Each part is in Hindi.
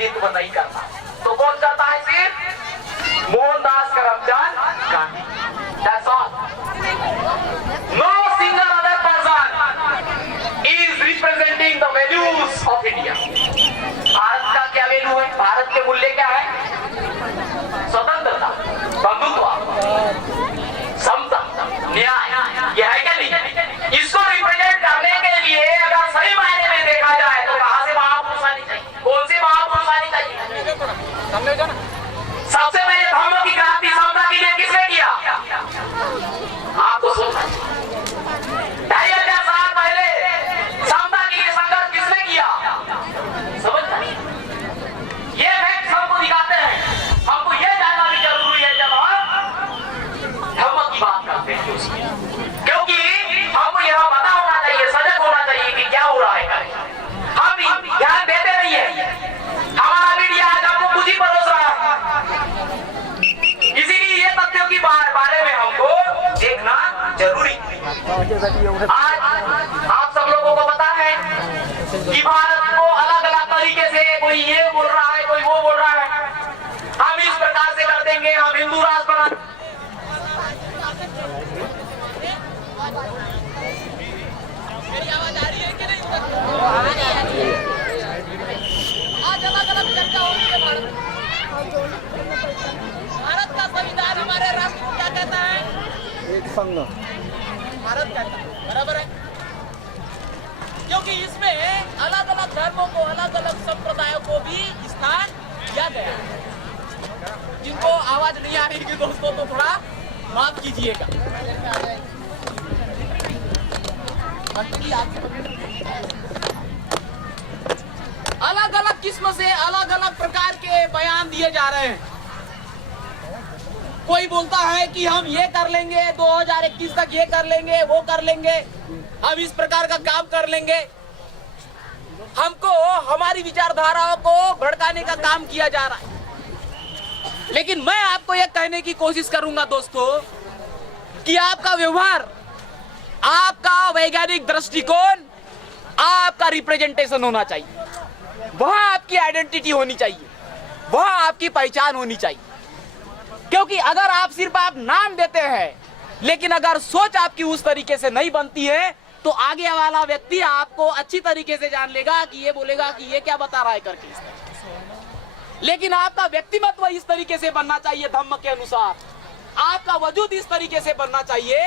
प्रतिनिधित्व नहीं करता। तो कौन करता है? सिर्फ Mohandas Karamchand Gandhi. That's all. No single other person is representing the values of India. Bharat का क्या वैल्यू है? भारत के मूल्य क्या है? स्वतंत्रता, बंधुत्व, समता, न्याय, ये है क्या नहीं? इसको रिप्रेजेंट करने के लिए अगर सही मायने में देखा जाए तो कहां से महापुरुष आनी चाहिए? कौन से महापुरुष आनी चाहिए? सबसे पहले धर्म की क्रांति समता के लिए किसने किया? आपको सोचना चाहिए। 2500 साल पहले समता के लिए संघर्ष किसने किया? समझना है। ये फैक्ट हमको दिखाते हैं। हमको ये जानना भी जरूरी है जब हम धर्म की बात करते हैं, क्योंकि हमको यह पता होना चाहिए, सजग होना चाहिए कि क्या हो रहा है। हम ध्यान देते नहीं है। हमारा मीडिया आज हमको कुछ ही परोस रहा है, इसीलिए ये तथ्यों की बारे में हमको देखना जरूरी। आज आप सब लोगों को पता है कि भारत को अलग अलग तरीके से कोई ये बोल रहा है, कोई वो बोल रहा है। हम इस प्रकार से कर देंगे, हम हिंदू राष्ट्र बना। मेरी आवाज आ रही है कि नहीं? आज अलग अलग चर्चा हो रही है। भारत का संविधान हमारे राष्ट्र को क्या कहता है? एक संघ भारत कहता है, बराबर है। क्योंकि इसमें अलग अलग धर्मों को, अलग अलग संप्रदायों को भी स्थान दिया गया है। जिनको आवाज नहीं आ रही है दोस्तों तो थोड़ा माफ कीजिएगा। अलग अलग किस्म से अलग अलग प्रकार के बयान दिए जा रहे हैं। कोई बोलता है कि हम ये कर लेंगे, 2021 तक ये कर लेंगे, वो कर लेंगे, हम इस प्रकार का काम कर लेंगे। हमको हमारी विचारधाराओं को भड़काने का काम किया जा रहा है। लेकिन मैं आपको यह कहने की कोशिश करूंगा दोस्तों कि आपका व्यवहार, आपका वैज्ञानिक दृष्टिकोण, आपका रिप्रेजेंटेशन होना चाहिए। वह आपकी आइडेंटिटी होनी चाहिए, वह आपकी पहचान होनी चाहिए। क्योंकि अगर आप सिर्फ नाम देते हैं लेकिन अगर सोच आपकी उस तरीके से नहीं बनती है तो आगे वाला व्यक्ति आपको अच्छी तरीके से जान लेगा कि ये बोलेगा कि ये क्या बता रहा है करके। लेकिन आपका व्यक्तिमत्व इस तरीके से बनना चाहिए धम्म के अनुसार, आपका वजूद इस तरीके से बनना चाहिए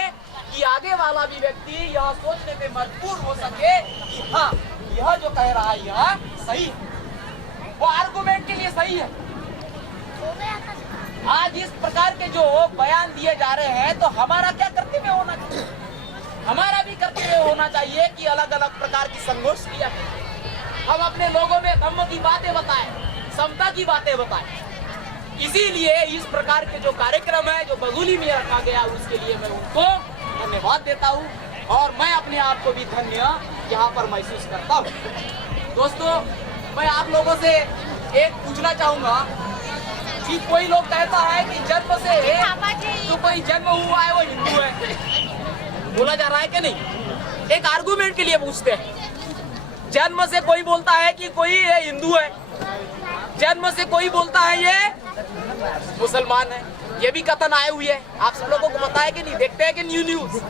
कि आगे वाला भी व्यक्ति यह सोचने पे मजबूर हो सके कि हाँ, यह जो कह रहा है यह सही है, वो आर्गुमेंट के लिए सही है। आज इस प्रकार के जो बयान दिए जा रहे हैं तो हमारा क्या कर्तव्य होना चाहिए? हमारा भी कर्तव्य होना चाहिए कि अलग अलग प्रकार की संघर्ष किया जाए। हम अपने लोगों में धम्म की बातें बताएं, समता की बातें बताएं। इसीलिए इस प्रकार के जो कार्यक्रम है जो बगुली में रखा गया उसके लिए मैं उनको धन्यवाद देता हूँ और मैं अपने आप को भी धन्य यहाँ पर महसूस करता हूँ। दोस्तों, मैं आप लोगों से एक पूछना चाहूंगा कि कोई लोग कहता है कि जन्म से जो कोई जन्म हुआ है वो हिंदू है, बोला जा रहा है कि नहीं? एक आर्गुमेंट के लिए पूछते हैं। जन्म से कोई बोलता है कि कोई ये हिंदू है, जन्म से कोई बोलता है ये मुसलमान है। ये भी कथन आए हुए हैं। आप सब लोगों को पता है कि नहीं? देखते हैं कि न्यूज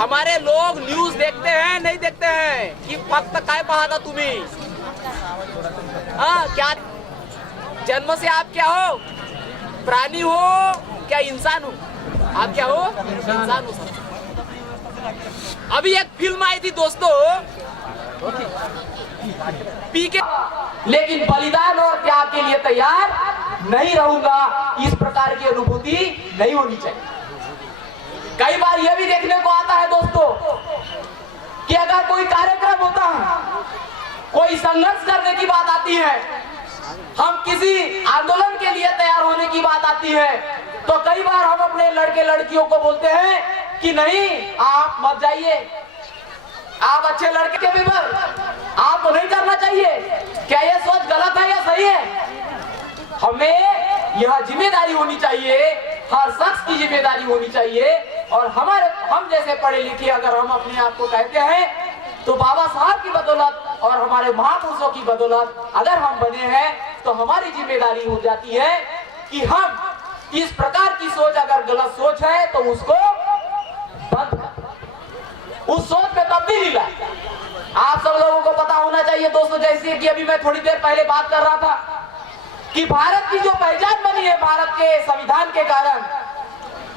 हमारे लोग न्यूज देखते हैं नहीं देखते हैं कि फक्त काय पाहता तुम्ही? हाँ, क्या जन्म से आप क्या हो? प्राणी हो क्या इंसान हो? आप क्या हो? इंसान हो। अभी एक फिल्म आई थी दोस्तों, पीके, लेकिन बलिदान और त्याग के लिए तैयार नहीं रहूंगा, इस प्रकार की अनुभूति नहीं होनी चाहिए। कई बार यह भी देखने को आता है दोस्तों कि अगर कोई कार्यक्रम होता है, कोई संघर्ष करने की बात आती है, हम किसी आंदोलन के लिए तैयार होने की बात आती है, तो कई बार हम अपने लड़के लड़कियों को बोलते हैं कि नहीं, आप मत जाइए, आप अच्छे लड़के के भी आपको नहीं करना चाहिए। क्या यह सोच गलत है या सही है? हमें यह जिम्मेदारी होनी चाहिए, हर शख्स की जिम्मेदारी होनी चाहिए। और हम जैसे पढ़े लिखे अगर हम अपने आप को कहते हैं तो बाबा साहब की बदौलत और हमारे महापुरुषों की बदौलत अगर हम बने हैं तो हमारी जिम्मेदारी हो जाती है कि हम इस प्रकार की सोच, अगर गलत सोच है तो उसको बंद कर, उस सोच में तब्दीली लाए। आप सब लोगों को पता होना चाहिए दोस्तों, जैसे कि अभी मैं थोड़ी देर पहले बात कर रहा था कि भारत की जो पहचान बनी है भारत के संविधान के कारण,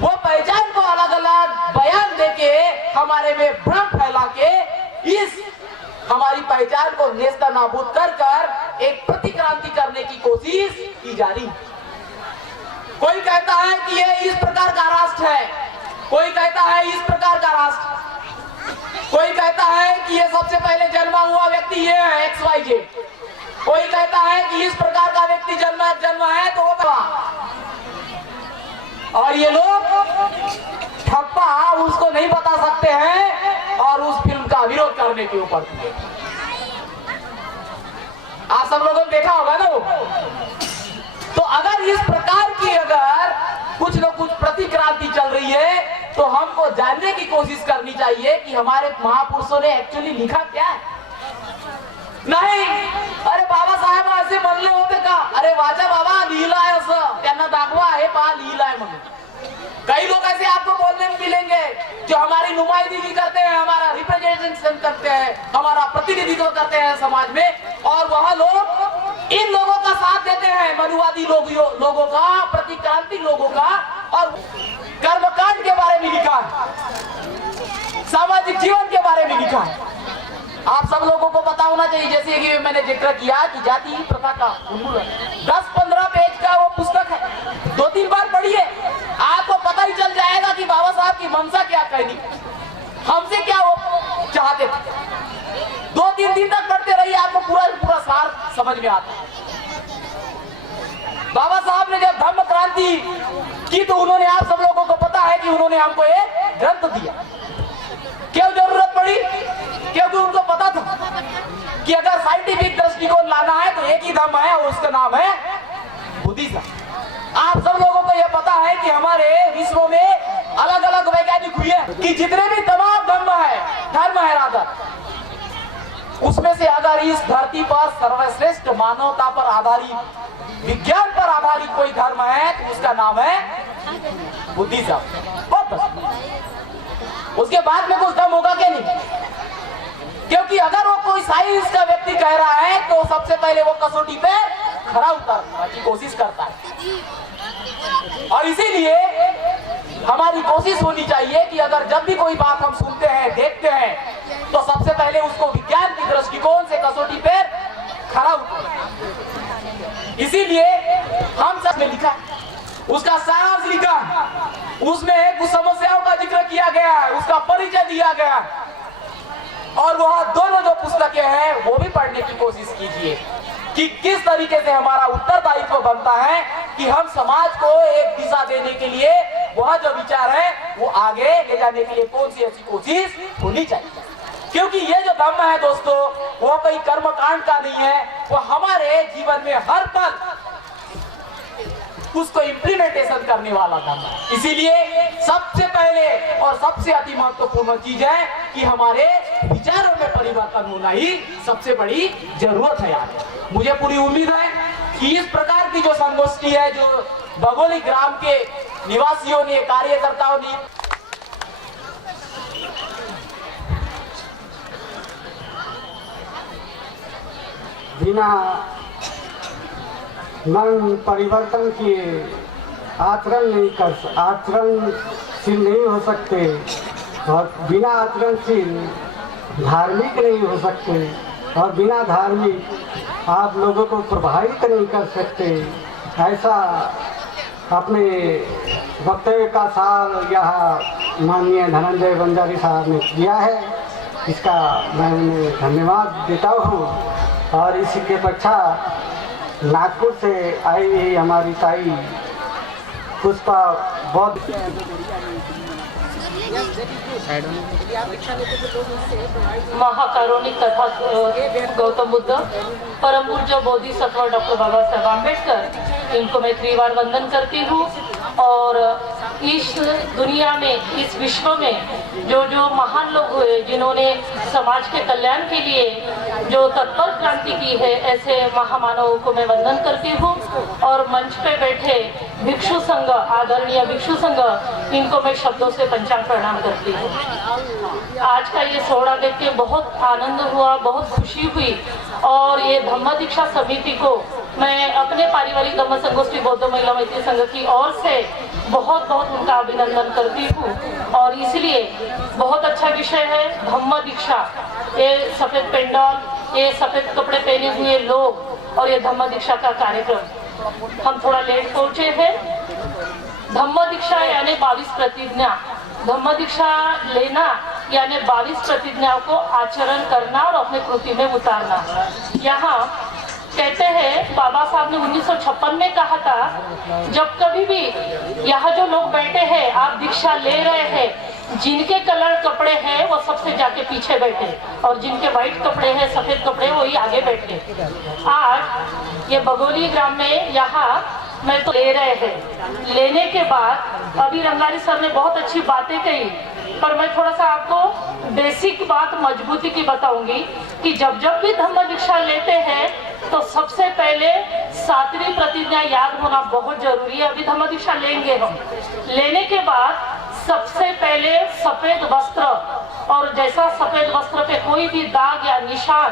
वो पहचान को अलग अलग बयान देके हमारे में भ्रम फैला के इस हमारी पहचान को नेस्त नाबूद कर कर एक प्रतिक्रांति करने की कोशिश की जा रही। कोई कहता है कि ये इस प्रकार का राष्ट्र है, कोई कहता है इस प्रकार का राष्ट्र, कोई कहता है कि ये सबसे पहले जन्मा हुआ व्यक्ति ये है XYZ, कोई कहता है कि इस प्रकार का व्यक्ति जन्मा है तो वो, और ये लोग ठप्पा उसको नहीं बता सकते हैं और उस फिल्म का विरोध करने के ऊपर। आप सब लोगों ने देखा होगा ना। तो अगर इस प्रकार की अगर कुछ न कुछ प्रतिक्रांति चल रही है तो हमको जानने की कोशिश करनी चाहिए कि हमारे महापुरुषों ने एक्चुअली लिखा क्या है। नाही, अरे बाबा साहेब असे म्हणले होते का, अरे वाचा बाबा लिहिलं आहे असं, त्यांना दाखवा हे पहा लिहिलं आहे म्हणून। कई लोग ऐसे आपको बोलने में मिलेंगे जो हमारी नुमाइंदगी करते हैं, हमारा रिप्रेजेंटेशन करते हैं, हमारा प्रतिनिधित्व करते हैं समाज में, और वह लोग इन लोगों का साथ देते हैं, मनुवादी लोगों का, प्रतिक्रांति लोगों का, और कर्मकांड के बारे में लिखा है, सामाजिक जीवन के बारे में लिखा है। आप सब लोगों को पता होना चाहिए, जैसे कि मैंने जिक्र किया कि जाति प्रथा का 10-15 पेज का वो पुस्तक है, 2-3 बार पढ़िए, आपको पता ही चल जाएगा कि बाबा साहब की मंशा क्या कहनी, हमसे क्या वो चाहते थे। 2-3 दिन तक पढ़ते रहिए, आपको पूरा सार समझ में आता है। बाबा साहब ने जब धम्म क्रांति की तो उन्होंने, आप सब लोगों को पता है कि उन्होंने हमको एक ग्रंथ दिया। क्यों जरूरत पड़ी? क्योंकि उनको पता था कि अगर साइंटिफिक दृष्टिकोण लाना है तो एक ही धर्म है और उसका नाम है बुद्धिज्म। आप सब लोगों को यह पता है कि हमारे विश्व में अलग अलग वैज्ञानिक हुए कि जितने भी तमाम धर्म है राधा, उसमें से अगर इस धरती पर सर्वश्रेष्ठ मानवता पर आधारित, विज्ञान पर आधारित कोई धर्म है तो उसका नाम है बुद्धिज्म। उसके बाद में कुछ दम होगा क्या? नहीं, क्योंकि अगर वो कोई साइंस का व्यक्ति कह रहा है तो सबसे पहले वो कसौटी पे खरा उतरने की कोशिश करता है। और इसीलिए हमारी कोशिश होनी चाहिए कि अगर जब भी कोई बात हम सुनते हैं, देखते हैं, तो सबसे पहले उसको विज्ञान की दृष्टिकोण से कसौटी पे खरा उतरे। इसीलिए हम सब में लिखा, उसका सारांश लिखा, उसमें कुछ समस्याओं का जिक्र किया गया है, उसका परिचय दिया गया, और वह दोनों जो पुस्तकें हैं वो भी पढ़ने की कोशिश कीजिए कि किस तरीके से हमारा उत्तरदायित्व बनता है कि हम समाज को एक दिशा देने के लिए वह जो विचार है वो आगे ले जाने के लिए कौन सी ऐसी कोशिश होनी चाहिए। क्योंकि ये जो धम्म है दोस्तों, वो कोई कर्मकांड का नहीं है, वो हमारे जीवन में हर पल उसको इम्प्लीमेंटेशन करने वाला धर्म है। इसीलिए सबसे पहले और सबसे अति महत्वपूर्ण चीज है कि हमारे विचारों में परिवर्तन होना ही सबसे बड़ी जरूरत है। यार मुझे पूरी उम्मीद है कि इस प्रकार की जो संगोष्ठी है, जो भगोली ग्राम के निवासियों ने, कार्यकर्ताओं ने बिना मन परिवर्तन किए आचरणशील नहीं हो सकते, और बिना आचरणशील धार्मिक नहीं हो सकते, और बिना धार्मिक आप लोगों को प्रभावित नहीं कर सकते। ऐसा अपने वक्तव्य का सार यहाँ माननीय धनंजय बंजारी साहब ने किया है, इसका मैं उन्हें धन्यवाद देता हूँ। और इसी के पश्चात नागपुर से आई हुई हमारी ताई पुष्पा बहुत महाकारुणिक तथा गौतम बुद्ध, परम पूज्य बोधिसत्व डॉक्टर बाबा साहेब आम्बेडकर, इनको मैं 3 बार वंदन करती हूँ। और इस दुनिया में, इस विश्व में जो जो महान लोग हुए, जिन्होंने समाज के कल्याण के लिए जो तत्पर क्रांति की है, ऐसे महामानवों को मैं वंदन करती हूँ। और मंच पे बैठे भिक्षु संघ, आदरणीय भिक्षु संघ, इनको मैं शब्दों से पंचांग प्रणाम करती हूँ। आज का ये सोहरा देख के बहुत आनंद हुआ, बहुत खुशी हुई। और ये धम्म दीक्षा समिति को मैं अपने पारिवारिक धम्म संगोष्ठी बौद्ध महिला मैत्री संघ की ओर से बहुत बहुत उनका अभिनंदन करती हूँ। और इसलिए बहुत अच्छा विषय है धम्म दीक्षा। ये सफेद पेंडाल, ये सफेद कपड़े पहने हुए लोग और ये धम्म दीक्षा का कार्यक्रम, हम थोड़ा लेट पहुंचे हैं। धम्म दीक्षा यानी 22 प्रतिज्ञा। धम्म दीक्षा लेना यानी 22 प्रतिज्ञाओं को आचरण करना और अपने कृति में उतारना। यहाँ कहते हैं बाबा साहब ने 1956 में कहा था, जब कभी भी यहाँ जो लोग बैठे हैं, आप दीक्षा ले रहे हैं, जिनके कलर कपड़े हैं वो सबसे जाके पीछे बैठे और जिनके व्हाइट कपड़े हैं, सफेद कपड़े, वही आगे बैठे। आज ये बगोली ग्राम में यहाँ मैं तो ले रहे हैं। लेने के बाद अभी रंगारी सर ने बहुत अच्छी बातें कही, पर मैं थोड़ा सा आपको बेसिक बात मजबूती की बताऊंगी कि जब जब भी धम्म दीक्षा लेते हैं तो सबसे पहले 7वीं प्रतिज्ञा याद होना बहुत जरूरी है। अभी धम्म दीक्षा लेंगे हम, लेने के बाद सबसे पहले सफेद वस्त्र, और जैसा सफेद वस्त्र पे कोई भी दाग या निशान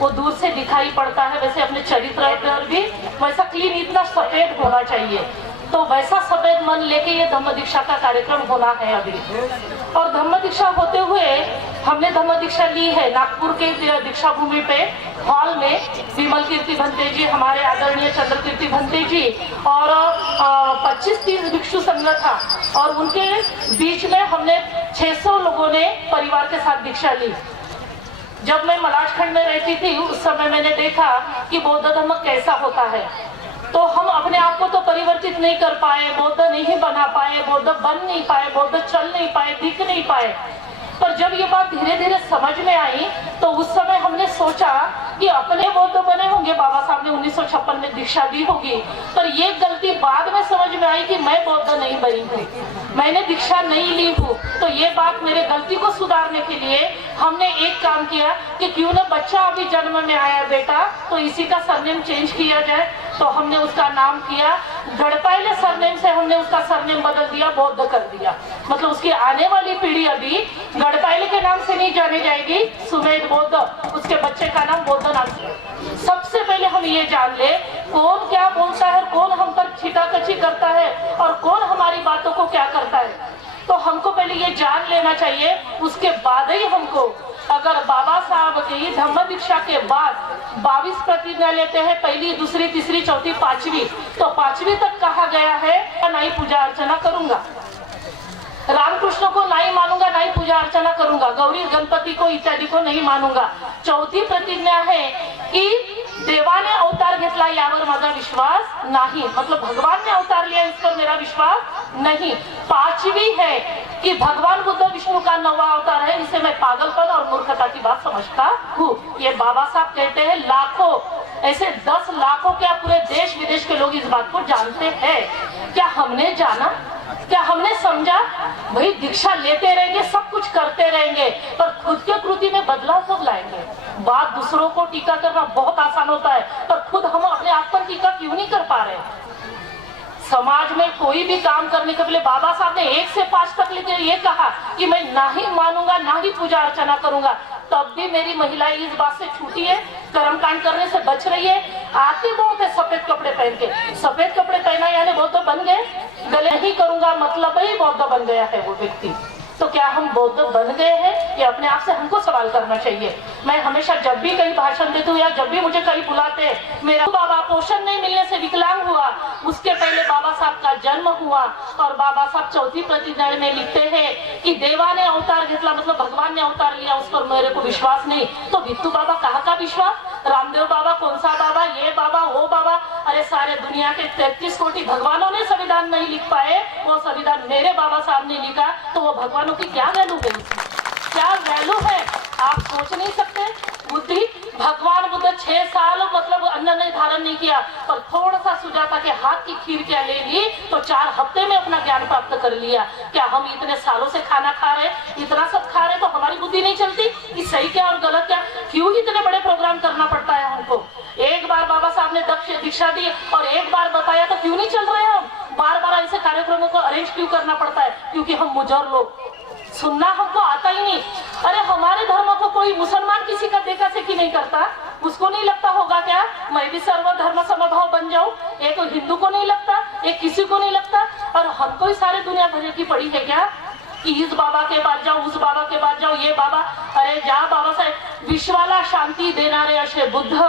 वो दूर से दिखाई पड़ता है, वैसे अपने चरित्र पर भी वैसा क्लीन, इतना सफेद होना चाहिए। तो वैसा सफेद मन लेके ये धम्म दीक्षा का कार्यक्रम होना है अभी। और धम्म दीक्षा होते हुए हमने धम्म दीक्षा ली है नागपुर के दीक्षा भूमि पे हॉल में। विमल कीर्ति भंते जी, हमारे आदरणीय चंद्र कीर्ति भंते जी और 25-30 भिक्षु संघ था, और उनके बीच में हमने 600 लोगों ने परिवार के साथ दीक्षा ली। जब मैं मलाजखंड में रहती थी उस समय मैंने देखा कि बौद्ध धर्म कैसा होता है। तो हम अपने आप को तो परिवर्तित नहीं कर पाए, बौद्ध नहीं बना पाए, बौद्ध बन नहीं पाए, बौद्ध चल नहीं पाए, दिख नहीं पाए। पर जब ये बात धीरे धीरे समझ में आई तो उस समय हमने सोचा कि अपने बौद्ध बने होंगे, बाबा साहब ने 1956 में दीक्षा दी होगी। पर ये गलती बाद में समझ में आई कि मैं बौद्ध नहीं बनी हूँ, मैंने दीक्षा नहीं ली हूँ। तो ये बात, मेरे गलती को सुधारने के लिए हमने एक काम किया कि क्यों ना बच्चा अभी जन्म में आया बेटा, तो इसी का सरनेम चेंज किया जाए। तो हमने उसका नाम किया गढ़पाइले सरनेम से, हमने उसका सरनेम बदल दिया, बौद्ध कर दिया। मतलब उसकी आने वाली पीढ़ी अभी गढ़पाइले के नाम से नहीं जानी जाएगी, सुमेध बौद्ध, उसके बच्चे का नाम बौद्ध नाम से। सबसे पहले हम ये जान ले कौन क्या बोलता है, कौन हम पर छिटाकछी करता है और कौन हमारी बातों को क्या करता है। तो हमको पहले ये जान लेना चाहिए, उसके बाद ही हमको, अगर बाबा साहब की धम्म दीक्षा के बाद 22 प्रतिज्ञा लेते हैं, पहली, दूसरी, तीसरी, चौथी, 5वीं, तो 5वीं तक कहा गया है नहीं पूजा अर्चना करूंगा, रामकृष्ण को नहीं मानूंगा, नहीं पूजा अर्चना करूंगा, गौरी गणपति को इत्यादि को नहीं मानूंगा। चौथी प्रतिज्ञा है कि देवाने अवतार घेतला यावर माझा विश्वास नहीं, मतलब भगवान ने अवतार लिया इस पर मेरा विश्वास नहीं। 5वीं है कि भगवान बुद्ध विष्णु का 9वां अवतार है, इसे मैं पागलपन और मूर्खता की बात समझता हूँ। ये बाबा साहब कहते हैं, लाखों, ऐसे 10 लाखों क्या पूरे देश विदेश के लोग इस बात को जानते हैं। क्या हमने जाना, क्या हमने समझा? भाई दीक्षा लेते रहेंगे, सब कुछ करते रहेंगे, पर खुद के कृति में बदलाव कब लाएंगे? बात दूसरों को टीका करना बहुत आसान होता है, पर खुद हम अपने आप पर टीका क्यों नहीं कर पा रहे? समाज में कोई भी काम करने के पहले बाबा साहब ने 1 से 5 तक लेकर ये कहा कि मैं ना ही मानूंगा, ना ही पूजा अर्चना करूंगा। तब भी मेरी महिलाएं इस बात से छूटी है, कर्मकांड करने से बच रही है। आती बहुत है सफेद कपड़े पहन के, सफेद कपड़े पहना यानी बौद्ध बन गए, गले नहीं करूंगा मतलब ही बौद्ध बन गया है वो व्यक्ति। तो क्या हम बौद्ध बन गए हैं? ये अपने आप से हमको सवाल करना चाहिए। मैं हमेशा जब भी कहीं भाषण देती हूँ या जब भी मुझे कहीं बुलाते, मेरा बाबा पोषण नहीं मिलने से विकलांग हुआ, उसके पहले बाबा साहब का जन्म हुआ। और बाबा साहब चौथी प्रतिज्ञा में लिखते हैं कि देवा ने अवतार घेतला, मतलब भगवान ने अवतार लिया, उस पर मेरे को विश्वास नहीं। तो बिट्टू बाबा कहाँ का विश्वास? रामदेव बाबा, कौन सा बाबा, ये बाबा, वो बाबा, अरे सारे दुनिया के 33 कोटि भगवानों ने संविधान नहीं लिख पाए, वो संविधान मेरे बाबा साहब ने लिखा। तो वो भगवानों की क्या वैल्यू है? क्या वैल्यू है आप सोच नहीं सकते। बुद्धि भगवान बुद्ध 6 साल मतलब अन्न नहीं धारण नहीं किया, पर थोड़ा सा सुजाता के हाथ की खीर क्या ले ली तो 4 हफ्ते में अपना ज्ञान प्राप्त कर लिया। क्या हम इतने सालों से खाना खा रहे, इतना सब खा रहे, तो हमारी बुद्धि नहीं चलती कि सही क्या और गलत क्या? क्यों इतने बड़े प्रोग्राम करना पड़ता है हमको? एक बार बाबा साहब ने दीक्षा दी और एक बार बताया तो क्यों नहीं चल रहे हम? बार बार ऐसे कार्यक्रमों को अरेंज क्यों करना पड़ता है? क्योंकि हम मुजर लोग, सुनना हमको आता ही नहीं। अरे हमारे धर्म को कोई मुसलमान किसी का देखा से कि नहीं करता? उसको नहीं लगता होगा क्या मैं भी सर्वधर्म समभाव बन जाऊं? एक हिंदू को नहीं लगता, एक किसी को नहीं लगता, और हमको ही सारे दुनिया भर की पड़ी है क्या कि इस बाबा के पास जाओ, उस बाबा के पास जाओ, ये बाबा? अरे जा बाबा साहेब, विश्वाला शांती देणारे असे बुद्ध,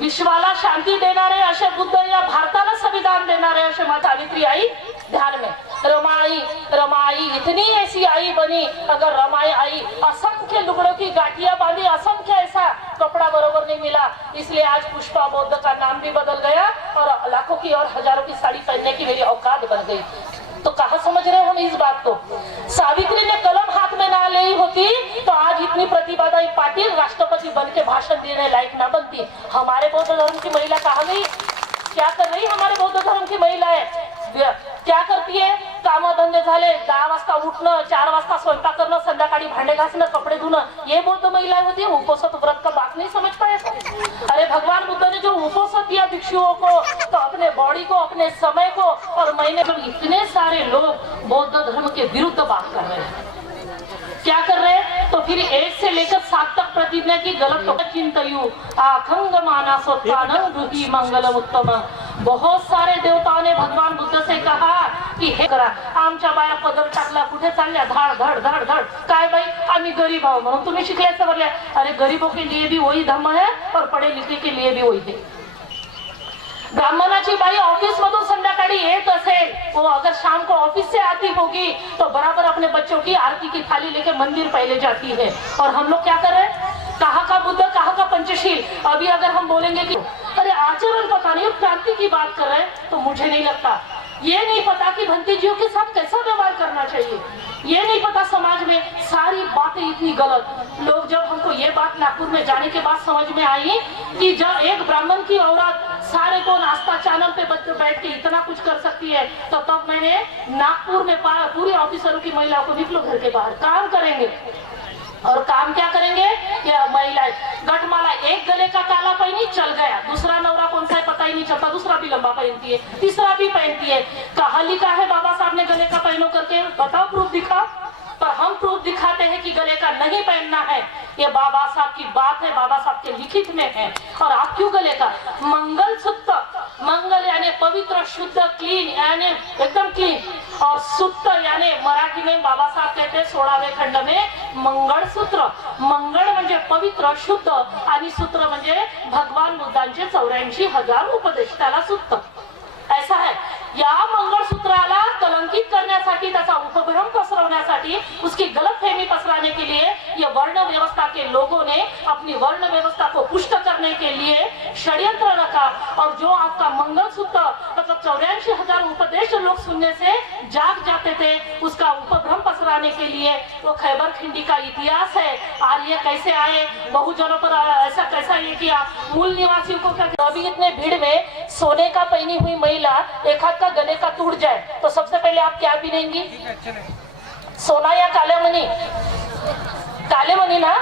विश्वाला शांती देणारे असे बुद्ध या भारताला संविधान देणारे असे माता सावित्री आई ध्यान में। रमाई रमाई इतनी ऐसी आई बनी, अगर रमाई आई असंख्य लुगड़ों की गांठियां बांधी, असंख्य ऐसा कपड़ा बरोबर नहीं मिला, इसलिए आज पुष्पा बौद्ध का नाम भी बदल गया और लाखों की और हजारों की साड़ी पहनने की मेरी औकात बन गई। तो कहाँ समझ रहे हैं हम इस बात को? सावित्री ने कलम हाथ में ना ली होती तो आज इतनी प्रतिभादाई पाटिल राष्ट्रपति बन के भाषण देने लायक ना बनती। हमारे बौद्ध धर्म की महिला कहाँ गई? क्या कर रही हमारे बौद्ध धर्म की महिलाएं? क्या करती है? काम धंदे झाले, 10 वाजता उठणं, 4 वाजता स्वयंपाक करणं, संध्याकाळी भांडे घासणं, कपड़े धुणं, ये बौद्ध महिलाएं होती। उपोषित व्रत का बात नहीं समझ पाए। अरे भगवान बुद्ध ने जो उपोषित दिया भिक्षुओं को, तो अपने बॉडी को, अपने समय को और महीने में इतने सारे लोग बौद्ध धर्म के विरुद्ध बात कर रहे हैं। क्या कर रहे हैं? तो फिर 1 से लेकर 7 तक प्रतिज्ञा की गलत तो चिंतयु आखंग माना सोत्तानं दुहि मंगलम उत्तम। बहुत सारे देवताओं ने भगवान बुद्ध से कहा की हे करा, आमच्या बाया पदर टाकला, कुठे चालल्या, धाड धड धड धड, काय बाई आम्ही गरीब आहोत म्हणून तुम्ही शिकल्याचं बोलल्या। अरे गरीबों के लिए भी वही धम्म है और पढ़े लिखे के लिए भी वही है। ब्राह्मणाची बाई ऑफिस मधून संध्याकाळी येत असेल, वो अगर शाम को ऑफिस से आती होगी तो बराबर अपने बच्चों की आरती की थाली लेके मंदिर पहले जाती है। और हम लोग क्या कर रहे हैं? कहाँ का बुद्ध, कहाँ का पंचशील? अभी अगर हम बोलेंगे कि अरे आचरण पता नहीं, क्रांति की बात कर रहे हैं, तो मुझे नहीं लगता, ये नहीं पता कि भंतीजियों के साथ कैसा व्यवहार करना चाहिए, ये नहीं पता समाज में सारी बातें इतनी गलत। लोग जब हमको ये बात नागपुर में जाने के बाद समझ में आई कि जब एक ब्राह्मण की औरत सारे को नाश्ता चैनल पे बैठ के इतना कुछ कर सकती है, तो तब मैंने नागपुर में पूरी ऑफिसरों की महिलाओं को निकलो घर के बाहर, काम करेंगे। और काम क्या करेंगे? ये महिलाएं गठमाला, एक गले का काला पहनी चल गया, दूसरा नवरा कौन सा है पता ही नहीं चलता, दूसरा भी लंबा पहनती है, तीसरा भी पहनती है। कहा लिखा है बाबा साहब ने गले का पहनो करके? बताओ, प्रूफ दिखा। पर हम प्रूफ दिखाते हैं कि गले का नहीं पहनना है, ये बाबा साहब की बात है, बाबा साहब के लिखित में है। और आप क्यों गले का? मंगल सूत्र, मंगल यानी पवित्र, शुद्ध, क्लीन यानी एकदम क्लीन, और सूत्र यानी मराठी में बाबा साहब कहते हैं 16वें खंड में मंगल सूत्र। मंगल म्हणजे पवित्र, शुद्ध, आणि सूत्र म्हणजे भगवान बुद्धांचे 84,000 उपदेश, त्याला सूत्र ऐसा है। या मंगळसूत्राला कलंकित करण्यासाठी, त्याचा उपभ्रम पसरवण्यासाठी, उसकी गलतफहमी पसराने के लिए ये वर्ण व्यवस्था के लोगों ने अपनी वर्ण व्यवस्था को पुष्ट करने के लिए षड्यंत्र रखा। और जो आपका मंगलसूत्र मतलब 84,000 उपदेश लोग सुनने से जाग जाते थे, उसका उपभ्रम पसराने के लिए वो खैबर खिंडी का इतिहास है। आर्य कैसे आए, बहुजनों पर ऐसा कैसा ये किया, मूल निवासियों को क्या। अभी इतने भीड़ में सोने का पहनी हुई महिला एक हाथ का गले का टूट जाए तो सबसे पहले आप क्या पहनेंगी? सोना या काले मनी? काले मनी ना?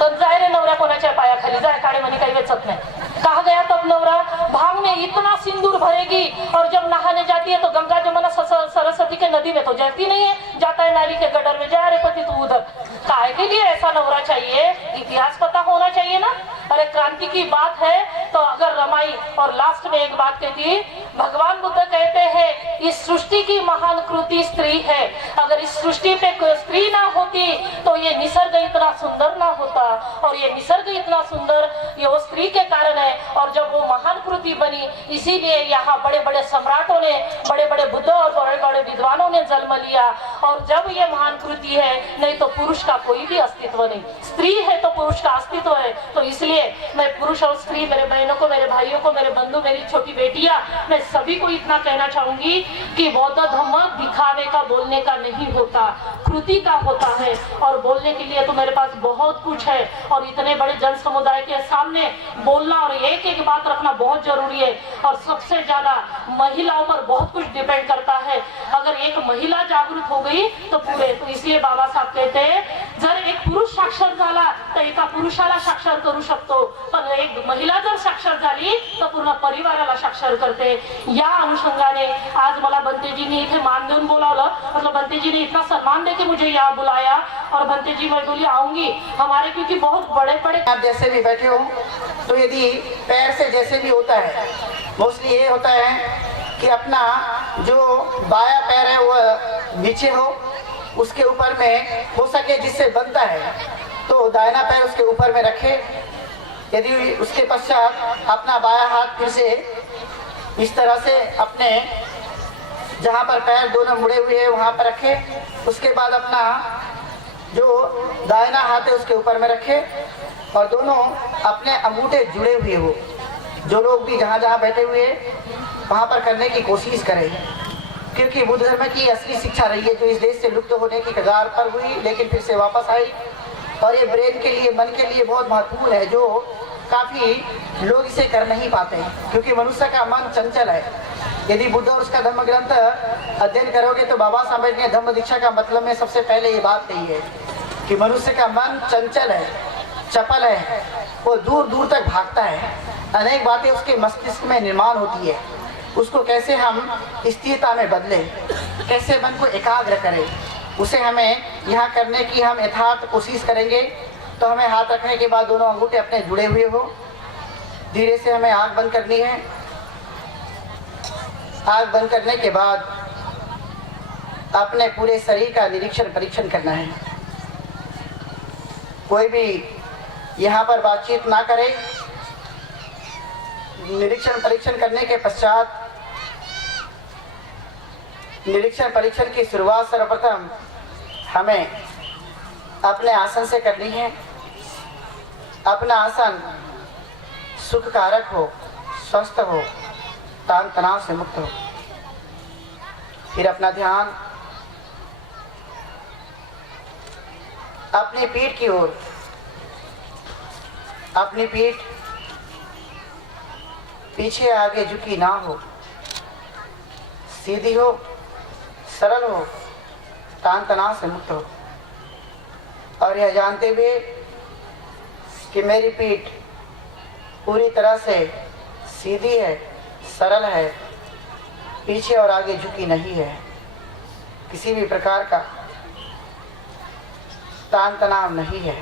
तो जाए रे नवरा कोणाच्या पायाखाली, जाए, काले मनी काही वेचत नहीं। कहा गया तब नवरा? भांग में इतना सिंदूर भरेगी और जब नहाने जाती है तो गंगा जमुना सरस्वती के नदी में तो जाती नहीं है, जाता है नाली के गटर में, जा रे पति तू उधर। काय के लिए ऐसा नवरा चाहिए? इतिहास पता होना चाहिए ना। अरे क्रांति की बात है तो अगर रमाई, और लास्ट में एक बात कहती, भगवान बुद्ध कहते हैं इस सृष्टि की महान कृति स्त्री है, अगर इस सृष्टि पे कोई स्त्री ना होती तो ये निसर्ग इतना सुंदर ना होता, और ये निसर्ग इतना सुंदर ये वो स्त्री के कारण है। और जब वो महान कृति बनी नहीं, इसीलिए यहाँ बड़े बड़े सम्राटों ने, बड़े बड़े बुद्धों और बड़े बड़े विद्वानों ने जन्म लिया। और जब ये महान कृति है, नहीं तो पुरुष का कोई भी अस्तित्व नहीं, स्त्री है तो पुरुष का अस्तित्व है। तो इसलिए मैं पुरुष और स्त्री, मेरे बहनों को, मेरे भाइयों को, मेरे बंधु, मेरी छोटी बेटियां, मैं सभी को इतना कहना चाहूंगी कि बौद्ध धर्म दिखावे का, बोलने का नहीं होता, कृति का होता है। और बोलने के लिए तो मेरे पास बहुत कुछ है, और इतने बड़े जन समुदाय के सामने बोलना और एक एक बात रखना बहुत जरूरी है। और सबसे ज्यादा महिलाओं पर बहुत कुछ डिपेंड करता है। अगर एक महिला जागृत हो गई तो पूरे, तो इसलिए बाबा साहब कहते हैं जर एक पुरुष साक्षर झाला तर एका पुरुषाला साक्षर करू शकतो, पण एक महिला जर साक्षर झाली तर पूर्ण परिवाराला साक्षर करते। या अनुषंगाने आज मला बंतेजींनी इथे मान देऊन बोलावलं, मतलब बंतेजीने इतना सम्मान देके मुझे यहाँ बुलाया। और बंतेजी मैं बोली आऊंगी हमारे, क्योंकि बहुत बड़े बड़े आप जैसे भी बैठे हो, तो यदि पैर से जैसे भी होता है, मोस्टली ये होता है कि अपना जो बाया पैर है वो नीचे हो, उसके ऊपर में हो सके जिससे बनता है तो दाहिना पैर उसके ऊपर में रखे। यदि उसके पश्चात अपना बाया हाथ फिर से इस तरह से अपने जहाँ पर पैर दोनों मुड़े हुए हैं वहाँ पर रखे। उसके बाद अपना जो दाहिना हाथ है उसके ऊपर में रखे और दोनों अपने अंगूठे जुड़े हुए हो। जो लोग भी जहाँ जहाँ बैठे हुए वहाँ पर करने की कोशिश करें, क्योंकि बुद्ध धर्म की असली शिक्षा रही है जो इस देश से लुप्त होने की कगार पर हुई लेकिन फिर से वापस आई। और ये ब्रेन के लिए, मन के लिए बहुत महत्वपूर्ण है, जो काफ़ी लोग इसे कर नहीं पाते हैं, क्योंकि मनुष्य का मन चंचल है। यदि बुद्ध और उसका धर्म ग्रंथ अध्ययन करोगे तो बाबा साहब ने धम्म दीक्षा का मतलब में सबसे पहले ये बात कही है कि मनुष्य का मन चंचल है, चपल है, वो दूर दूर तक भागता है, अनेक बातें उसके मस्तिष्क में निर्माण होती है। उसको कैसे हम स्थिरता में बदलें, कैसे मन को एकाग्र करें, उसे हमें यहाँ करने की हम यथार्थ कोशिश करेंगे। तो हमें हाथ रखने के बाद दोनों अंगूठे अपने जुड़े हुए हो, धीरे से हमें आँख बंद करनी है। आँख बंद करने के बाद अपने पूरे शरीर का निरीक्षण परीक्षण करना है। कोई भी यहाँ पर बातचीत ना करे। निरीक्षण परीक्षण करने के पश्चात निरीक्षण परीक्षण की शुरुआत सर्वप्रथम हमें अपने आसन से करनी है। अपना आसन सुख कारक हो, स्वस्थ हो, तान तनाव से मुक्त हो। फिर अपना ध्यान अपनी पीठ की ओर, अपनी पीठ पीछे आगे झुकी ना हो, सीधी हो, सरल हो, तान तनाव से मुक्त हो। और यह जानते हुए कि मेरी पीठ पूरी तरह से सीधी है, सरल है, पीछे और आगे झुकी नहीं है, किसी भी प्रकार का तान तनाव नहीं है।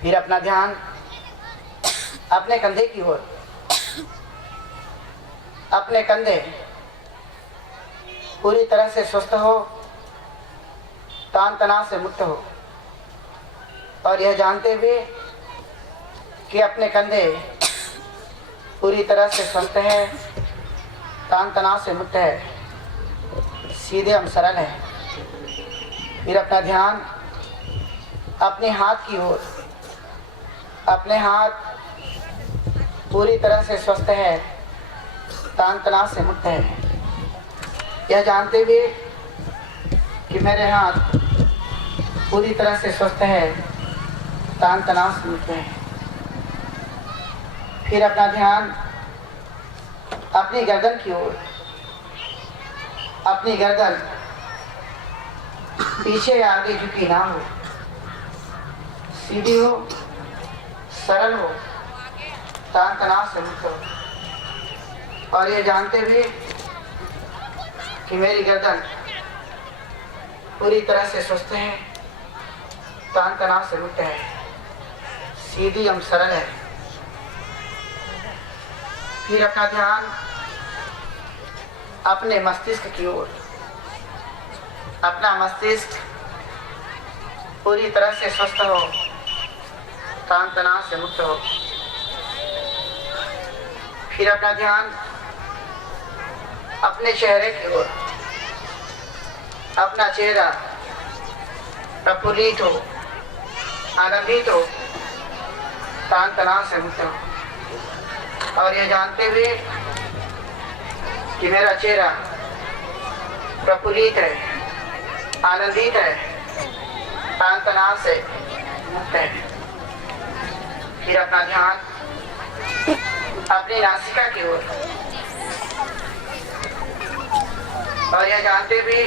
फिर अपना ध्यान अपने कंधे की ओर, अपने कंधे पूरी तरह से स्वस्थ हो, तान तनाव से मुक्त हो। और यह जानते हुए कि अपने कंधे पूरी तरह से स्वस्थ है, तान तनाव से मुक्त है, सीधे एवं सरल है। फिर अपना ध्यान अपने हाथ की ओर, अपने हाथ पूरी तरह से स्वस्थ है, तान तनाव से मुक्त है। यह जानते हुए कि मेरे हाथ पूरी तरह से स्वस्थ है, तान तनाव से मुक्त है। फिर अपना ध्यान अपनी गर्दन की ओर, अपनी गर्दन पीछे या आगे झुकी ना हो, सीधी हो, सरल हो, तान तनाव से मुक्त हो। और ये जानते हुए कि मेरी गर्दन पूरी तरह से स्वस्थ है, तान तनाव से मुक्त है, सीधी एवं सरल है। फिर अपना ध्यान अपने मस्तिष्क की ओर, अपना मस्तिष्क पूरी तरह से स्वस्थ हो, तान तनाव से मुक्त हो। फिर अपना ध्यान अपने चेहरे की ओर, अपना चेहरा प्रफुल्लित हो, आनंदित हो, तान तनाव से मुक्त हो, और यह जानते हुए कि मेरा चेहरा प्रफुल्लित है, आनंदित है, तान तनाव से मुक्त है। फिर अपना ध्यान अपनी नासिका की ओर, और यह जानते हुए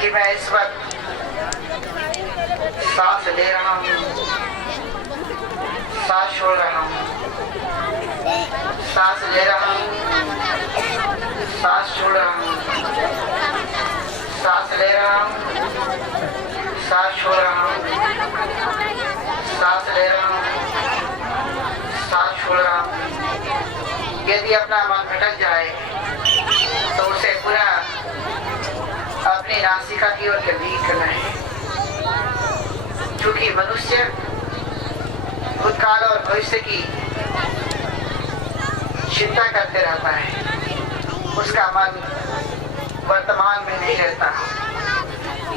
कि मैं इस वक्त सांस ले रहा हूँ, सांस छोड़ रहा हूँ, सांस ले रहा हूँ, सांस छोड़ रहा हूँ, सांस ले रहा हूँ, सांस छोड़ रहा हूँ, सांस ले रहा हूँ, सांस छोड़ रहा हूँ। यदि अपना मन भटक जाए तो उसे पूरा अपनी नासिका की ओर केंद्रित करना है, क्योंकि मनुष्य भूतकाल और भविष्य की चिंता करते रहता है, उसका मन वर्तमान में नहीं रहता।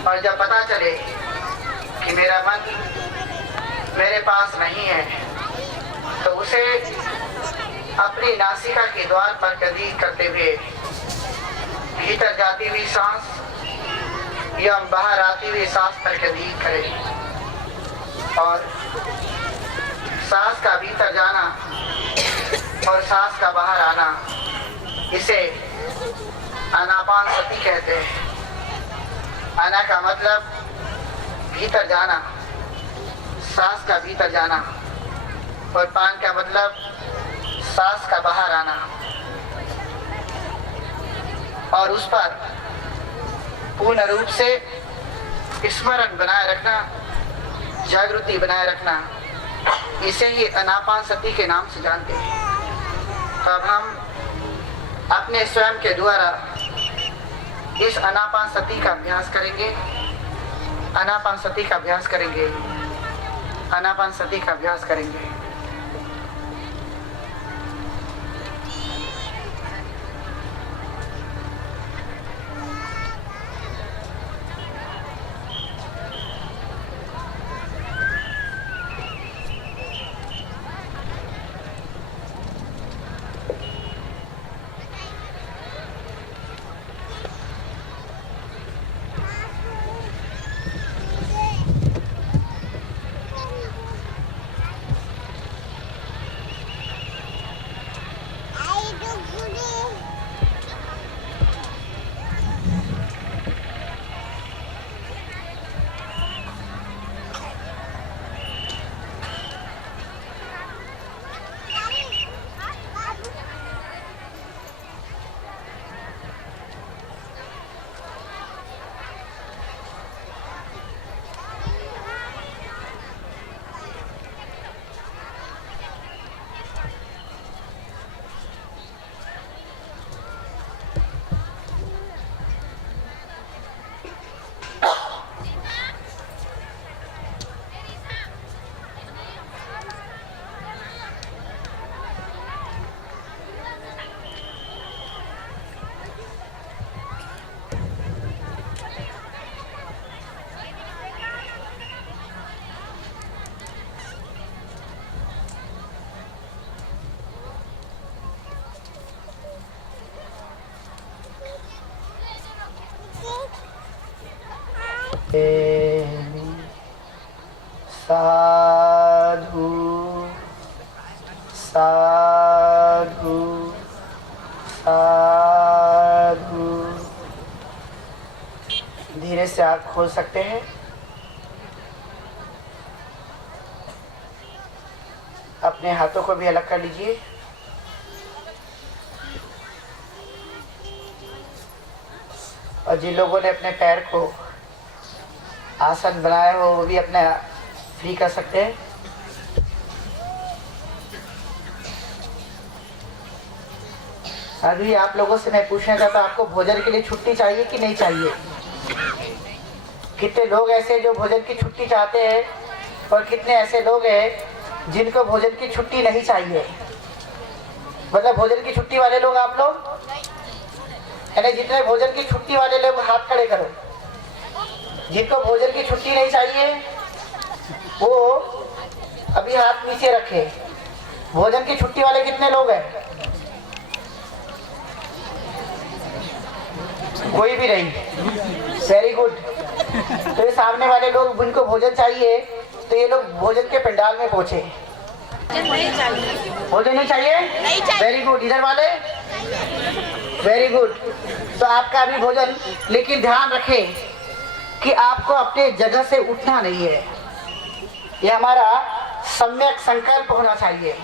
और जब पता चले कि मेरा मन मेरे पास नहीं है, तो उसे अपनी नासिका के द्वार पर केंद्रित करते हुए भीतर जाती हुई सांस एवं बाहर आती हुई सांस पर केंद्रित करें, और सांस का भीतर जाना और सांस का बाहर आना, इसे आनापान सती कहते हैं। आना का मतलब भीतर जाना, सांस का भीतर जाना, और पान का मतलब सांस का बाहर आना, और उस पर पूर्ण रूप से स्मरण बनाए रखना, जागृति बनाए रखना, इसे ही आनापान सती के नाम से जानते हैं। अब हम अपने स्वयं के द्वारा इस आनापान सती का अभ्यास करेंगे, आनापान सती का अभ्यास करेंगे, आनापान सती का अभ्यास करेंगे। साधु साधु साधु। धीरे से आँख खोल सकते हैं। अपने हाथों को भी अलग कर लीजिए। और जिन लोगों ने अपने पैर को आसन बनाया हो वो भी अपने फ्री कर सकते हैं। अभी आप लोगों से मैं पूछना चाहता हूँ, आपको भोजन के लिए छुट्टी चाहिए कि नहीं चाहिए? कितने लोग ऐसे जो भोजन की छुट्टी चाहते हैं और कितने ऐसे लोग हैं जिनको भोजन की छुट्टी नहीं चाहिए, मतलब भोजन की छुट्टी वाले लोग आप लोग, यानी जितने भोजन की छुट्टी वाले लोग हाथ खड़े करो। जिनको भोजन की छुट्टी नहीं चाहिए वो अभी हाथ नीचे रखे। भोजन की छुट्टी वाले कितने लोग हैं? कोई भी नहीं, वेरी गुड। तो ये सामने वाले लोग जिनको भोजन चाहिए तो ये लोग भोजन के पंडाल में पहुंचे। भोजन नहीं चाहिए? Very good. इधर वाले वेरी गुड। तो आपका अभी भोजन, लेकिन ध्यान रखें कि आपको अपने जगह से उठना नहीं है। ये हमारा सम्यक संकल्प होना चाहिए।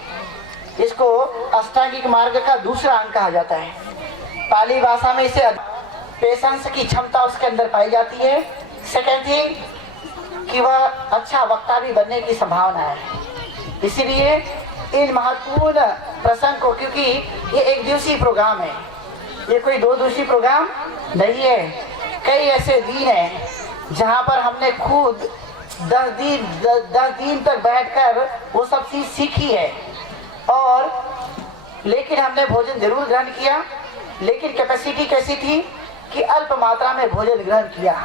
इसको अष्टांगिक मार्ग का दूसरा अंग कहा जाता है। पाली भाषा में इसे पेशेंस की क्षमता उसके अंदर पाई जाती है। सेकेंड थिंग कि वह अच्छा वक्ता भी बनने की संभावना है। इसीलिए इन महत्वपूर्ण प्रसंग को, क्योंकि ये एक दिवसीय प्रोग्राम है, ये कोई 2 दिवसीय प्रोग्राम नहीं है। कई ऐसे दिन हैं जहाँ पर हमने खुद 10 दिन तक बैठकर वो सब चीज़ सीखी है, और लेकिन हमने भोजन जरूर ग्रहण किया। लेकिन कैपेसिटी कैसी थी कि अल्प मात्रा में भोजन ग्रहण किया,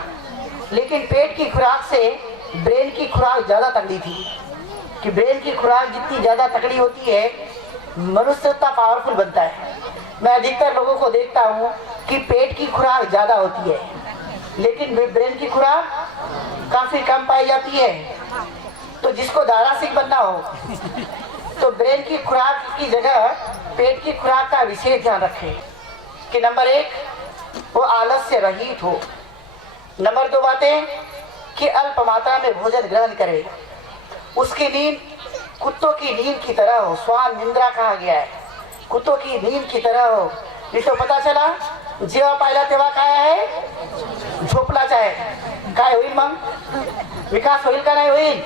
लेकिन पेट की खुराक से ब्रेन की खुराक ज़्यादा तगड़ी थी। कि ब्रेन की खुराक जितनी ज़्यादा तगड़ी होती है, मनुष्य उतना पावरफुल बनता है। मैं अधिकतर लोगों को देखता हूँ कि पेट की खुराक ज़्यादा होती है, लेकिन ब्रेन की खुराक काफ़ी कम पाई जाती है। तो जिसको दारासिक बनना हो तो ब्रेन की खुराक की जगह पेट की खुराक का विशेष ध्यान रखें कि नंबर 1 वो आलस्य रहित हो। नंबर 2 बातें कि अल्प मात्रा में भोजन ग्रहण करे। उसकी नींद कुत्तों की नींद की तरह हो। स्वान निंद्रा कहा गया है, कुत्तों की नींद की तरह हो। जिसको पता चला जेव्हा पाहिला तेव्हा काय आहे, झोपला चाहे। काय होईल मग? विकास होईल का नहीं होईल?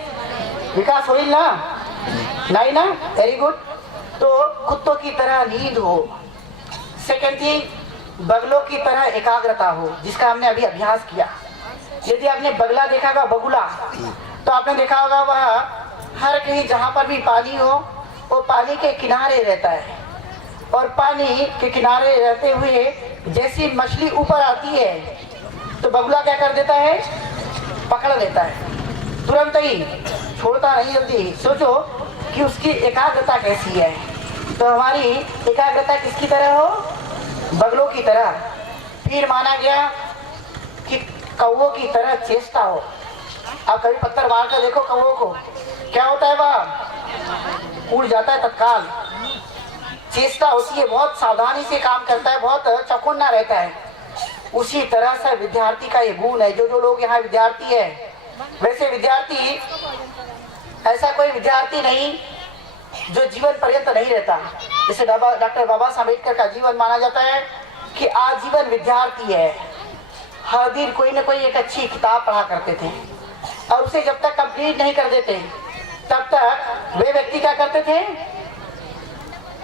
विकास होईल ना? नहीं ना? Very good. तो कुत्तों की तरह नींद हो। सेकेंड थिंग, बगलों की तरह एकाग्रता हो, जिसका हमने अभी अभ्यास किया। यदि आपने बगला देखा होगा, बगुला, तो आपने देखा होगा वह हर कहीं जहाँ पर भी पानी हो वो पानी के किनारे रहता है, और पानी के किनारे रहते हुए जैसी मछली ऊपर आती है तो बगुला क्या कर देता है? पकड़ लेता है तुरंत ही, छोड़ता नहीं जल्दी। सोचो कि उसकी एकाग्रता कैसी है। तो हमारी एकाग्रता किसकी तरह हो? बगलों की तरह। फिर माना गया कि कौवों की तरह चेष्टा हो। आप कभी पत्थर मार कर देखो कौवों को, क्या होता है? वह उड़ जाता है तत्काल। चेष्टा होती है, बहुत सावधानी से काम करता है, बहुत चौकन्ना रहता है। उसी तरह से विद्यार्थी का ये गुण है। जो लोग यहाँ विद्यार्थी है, वैसे विद्यार्थी, ऐसा कोई विद्यार्थी नहीं जो जीवन पर्यंत नहीं रहता। जैसे डॉक्टर बाबा साहब अम्बेडकर का जीवन माना जाता है कि आजीवन विद्यार्थी है। हर दिन कोई न कोई एक अच्छी किताब पढ़ा करते थे, और उसे जब तक कंप्लीट नहीं कर देते तब तक वे व्यक्ति क्या करते थे?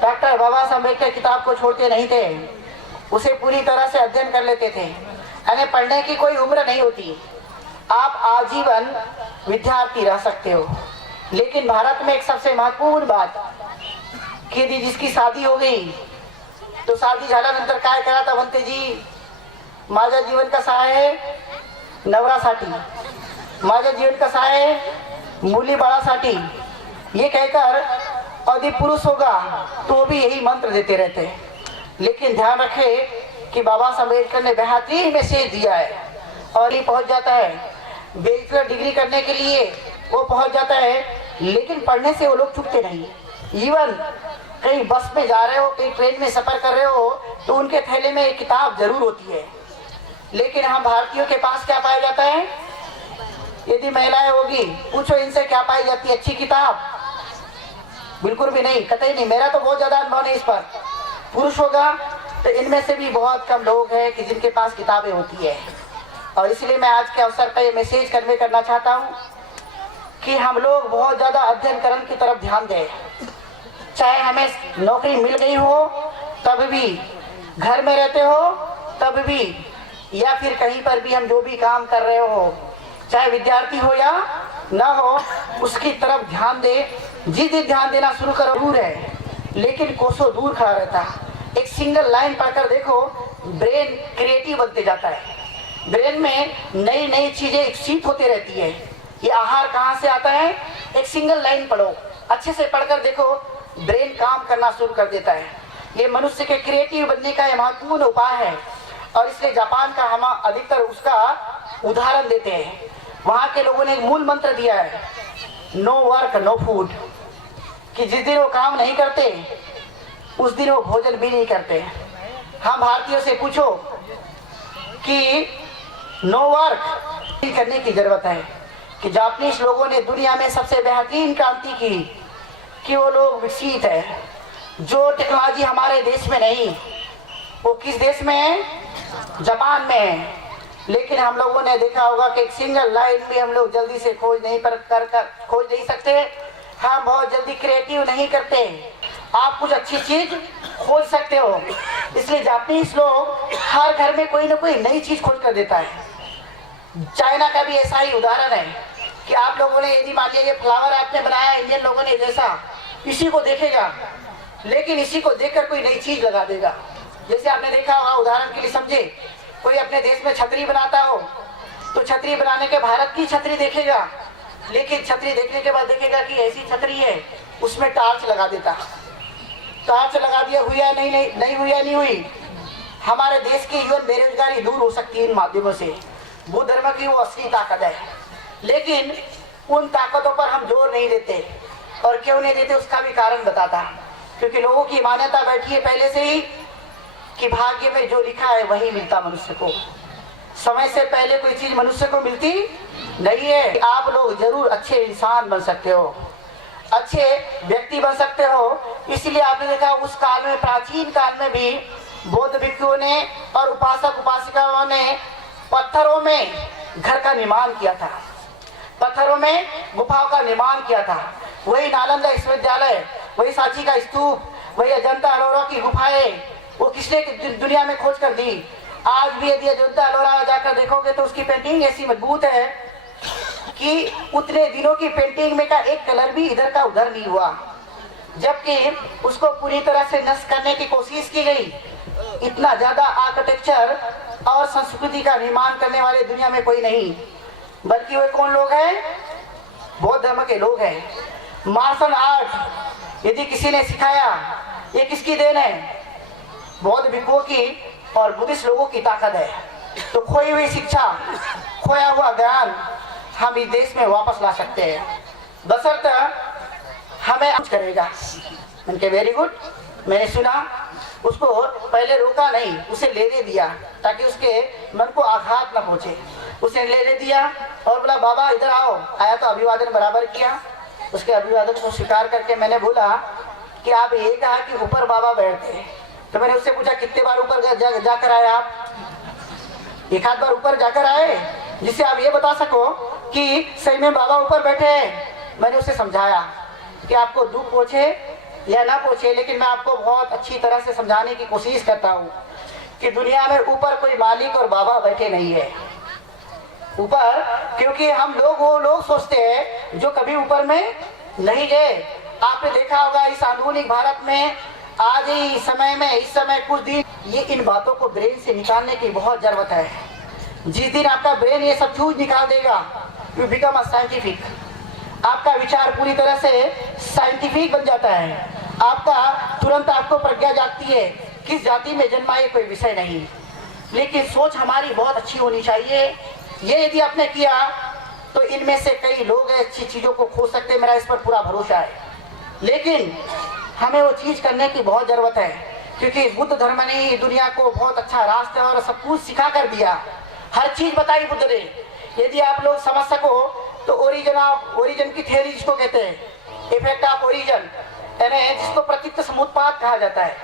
डॉक्टर बाबा साहब अम्बेडकर किताब को छोड़ते नहीं थे, उसे पूरी तरह से अध्ययन कर लेते थे। यानी पढ़ने की कोई उम्र नहीं होती, आप आजीवन विद्यार्थी रह सकते हो। लेकिन भारत में एक सबसे महत्वपूर्ण बात कि यदि जिसकी शादी हो गई तो शादी झाल्यानंतर काय करा था म्हणते जी, माझ्या जीवन कसा आहे नवरासाठी, माझ्या जीवन कसा आहे मुली बाळासाठी, ये कहकर यदि पुरुष होगा तो भी यही मंत्र देते रहते हैं। लेकिन ध्यान रखें कि बाबा साहब अम्बेडकर ने बेहतरीन मैसेज दिया है, और ये पहुंच जाता है बैचलर डिग्री करने के लिए, वो पहुंच जाता है। लेकिन पढ़ने से वो लोग चुकते नहीं। इवन कहीं बस में जा रहे हो, कहीं ट्रेन में सफर कर रहे हो, तो उनके थैले में एक किताब जरूर होती है। लेकिन हम भारतीयों के पास क्या पाया जाता है? यदि महिलाएं होगी, पूछो इनसे क्या पाई जाती है? अच्छी किताब? बिल्कुल भी नहीं, कतई नहीं। मेरा तो बहुत ज्यादा अनुभव नहीं इस पर। पुरुष होगा तो इनमें से भी बहुत कम लोग हैं कि जिनके पास किताबें होती है। और इसलिए मैं आज के अवसर पर ये मैसेज कन्वे करना चाहता हूँ कि हम लोग बहुत ज़्यादा अध्ययन करण की तरफ ध्यान दें। चाहे हमें नौकरी मिल गई हो तब भी, घर में रहते हो तब भी, या फिर कहीं पर भी हम जो भी काम कर रहे हो, चाहे विद्यार्थी हो या ना हो, उसकी तरफ ध्यान दें जिस दिन ध्यान देना शुरू करो दूर है, लेकिन कोसों दूर खड़ा रहता। एक सिंगल लाइन पढ़कर देखो, ब्रेन क्रिएटिव बनते जाता है। ब्रेन में नई नई चीजें विकसित होती रहती है। ये आहार कहाँ से आता है? एक सिंगल लाइन पढ़ो, अच्छे से पढ़कर देखो, ब्रेन काम करना शुरू कर देता है। ये मनुष्य के क्रिएटिव बनने का महत्वपूर्ण उपाय है और इसलिए जापान का हम अधिकतर उसका उदाहरण देते हैं। वहाँ के लोगों ने एक मूल मंत्र दिया है, नो वर्क नो फूड, कि जिस दिन वो काम नहीं करते उस दिन वो भोजन भी नहीं करते। हम भारतीयों से पूछो कि नो वर्क करने की जरूरत है, कि जापानीज लोगों ने दुनिया में सबसे बेहतरीन क्रांति की, कि वो लोग विकसित है। जो टेक्नोलॉजी हमारे देश में नहीं, वो किस देश में है? जापान में है। लेकिन हम लोगों ने देखा होगा कि एक सिंगल लाइन भी हम लोग जल्दी से खोज नहीं सकते। हम बहुत जल्दी क्रिएटिव नहीं करते। आप कुछ अच्छी चीज खोज सकते हो, इसलिए जापानीज लोग हर घर में कोई ना कोई नई चीज खोज कर देता है। चाइना का भी ऐसा ही उदाहरण है कि आप लोगों ने यदि मान लिया ये फ्लावर आपने बनाया इंडियन लोगों ने जैसा, इसी को देखेगा, लेकिन इसी को देखकर कोई नई चीज लगा देगा। जैसे आपने देखा होगा, उदाहरण के लिए समझे, कोई अपने देश में छतरी बनाता हो तो छतरी बनाने के भारत की छतरी देखेगा, लेकिन छतरी देखने के बाद देखेगा कि ऐसी छतरी है, उसमें टार्च लगा देता। टार्च लगा दिया, हुई या नहीं हुई या नहीं हुई। हमारे देश की युवा बेरोजगारी दूर हो सकती है इन माध्यमों से। बुद्ध धर्म की वो असली ताकत है, लेकिन उन ताकतों पर हम जोर नहीं देते। और क्यों नहीं देते उसका भी कारण बताता, क्योंकि लोगों की मान्यता बैठी है पहले से ही कि भाग्य में जो लिखा है वही मिलता मनुष्य को। समय से पहले कोई चीज मनुष्य को मिलती नहीं है। आप लोग जरूर अच्छे इंसान बन सकते हो, अच्छे व्यक्ति बन सकते हो। इसलिए आपने देखा उस काल में, प्राचीन काल में भी बौद्ध भिक्षुओं ने और उपासक उपासिकाओं ने पत्थरों में घर का निर्माण किया था, पत्थरों में गुफाओं का निर्माण किया था। वही नालंदा विश्वविद्यालय, वही सांची का स्तूप, वही अजंता अलोरा की गुफाएं, वो किसने दुनिया में खोज कर दी। आज भी यदि अजंता अलोरा जाकर देखोगे तो उसकी पेंटिंग ऐसी मजबूत है कि उतने दिनों की पेंटिंग में का एक कलर भी इधर का उधर नहीं हुआ, जबकि उसको पूरी तरह से नष्ट करने की कोशिश की गई। इतना ज्यादा आर्किटेक्चर और संस्कृति का निर्माण करने वाले दुनिया में कोई नहीं, बल्कि वे कौन लोग हैं? बौद्ध धर्म के लोग हैं। मार्शल आर्ट यदि किसी ने सिखाया, ये किसकी देन है? बौद्ध भिक्षुओं की और बुद्धिस्ट लोगों की ताकत है। तो खोई हुई शिक्षा, खोया हुआ ज्ञान हम इस देश में वापस ला सकते हैं, बशर्ते हमें कुछ करेगा। उनके वेरी गुड, मैंने सुना, उसको पहले रोका नहीं, उसे लेने दिया ताकि उसके मन को आघात न पहुंचे। उसे लेने दिया और बोला बाबा इधर आओ। आया तो अभिवादन बराबर किया। उसके अभिवादन को स्वीकार करके मैंने बोला कि आप ये कहा कि ऊपर बाबा बैठते, तो मैंने उससे पूछा कितने बार ऊपर जाकर आए आप? एक आध बार ऊपर जाकर आए, जिससे आप ये बता सको कि सही में बाबा ऊपर बैठे हैं। मैंने उसे समझाया कि आपको दुख पहुंचे या ना पहुंचे, लेकिन मैं आपको बहुत अच्छी तरह से समझाने की कोशिश करता हूँ कि दुनिया में ऊपर कोई मालिक और बाबा बैठे नहीं है ऊपर, क्योंकि हम लोग वो लोग सोचते हैं जो कभी ऊपर में नहीं गए। आपने देखा होगा इस आधुनिक भारत में आज ही समय में, इस समय कुछ दिन, ये इन बातों को ब्रेन से निकालने की बहुत जरूरत है। जिस दिन आपका ब्रेन ये सब चीज निकाल देगा, यू बिकम अ साइंटिफिक, आपका विचार पूरी तरह से साइंटिफिक बन जाता है। आपका तुरंत आपको प्रज्ञा जागती है, किस जाति में जन्मा ये कोई विषय नहीं, लेकिन सोच हमारी बहुत अच्छी होनी चाहिए। ये यदि आपने किया तो इनमें से कई लोग अच्छी चीजों को खोज सकते हैं, मेरा इस पर पूरा भरोसा है। लेकिन हमें वो चीज करने की बहुत जरूरत है, क्योंकि बुद्ध धर्म ने दुनिया को बहुत अच्छा रास्ता और सब कुछ सिखा कर दिया, हर चीज बताई बुद्ध ने। यदि आप लोग समझ सको तो ओरिजिन की थ्योरी जिसको कहते हैं, इफेक्ट ऑफ ओरिजिन, यानी जिसको प्रतीत समुत्पाद कहा जाता है।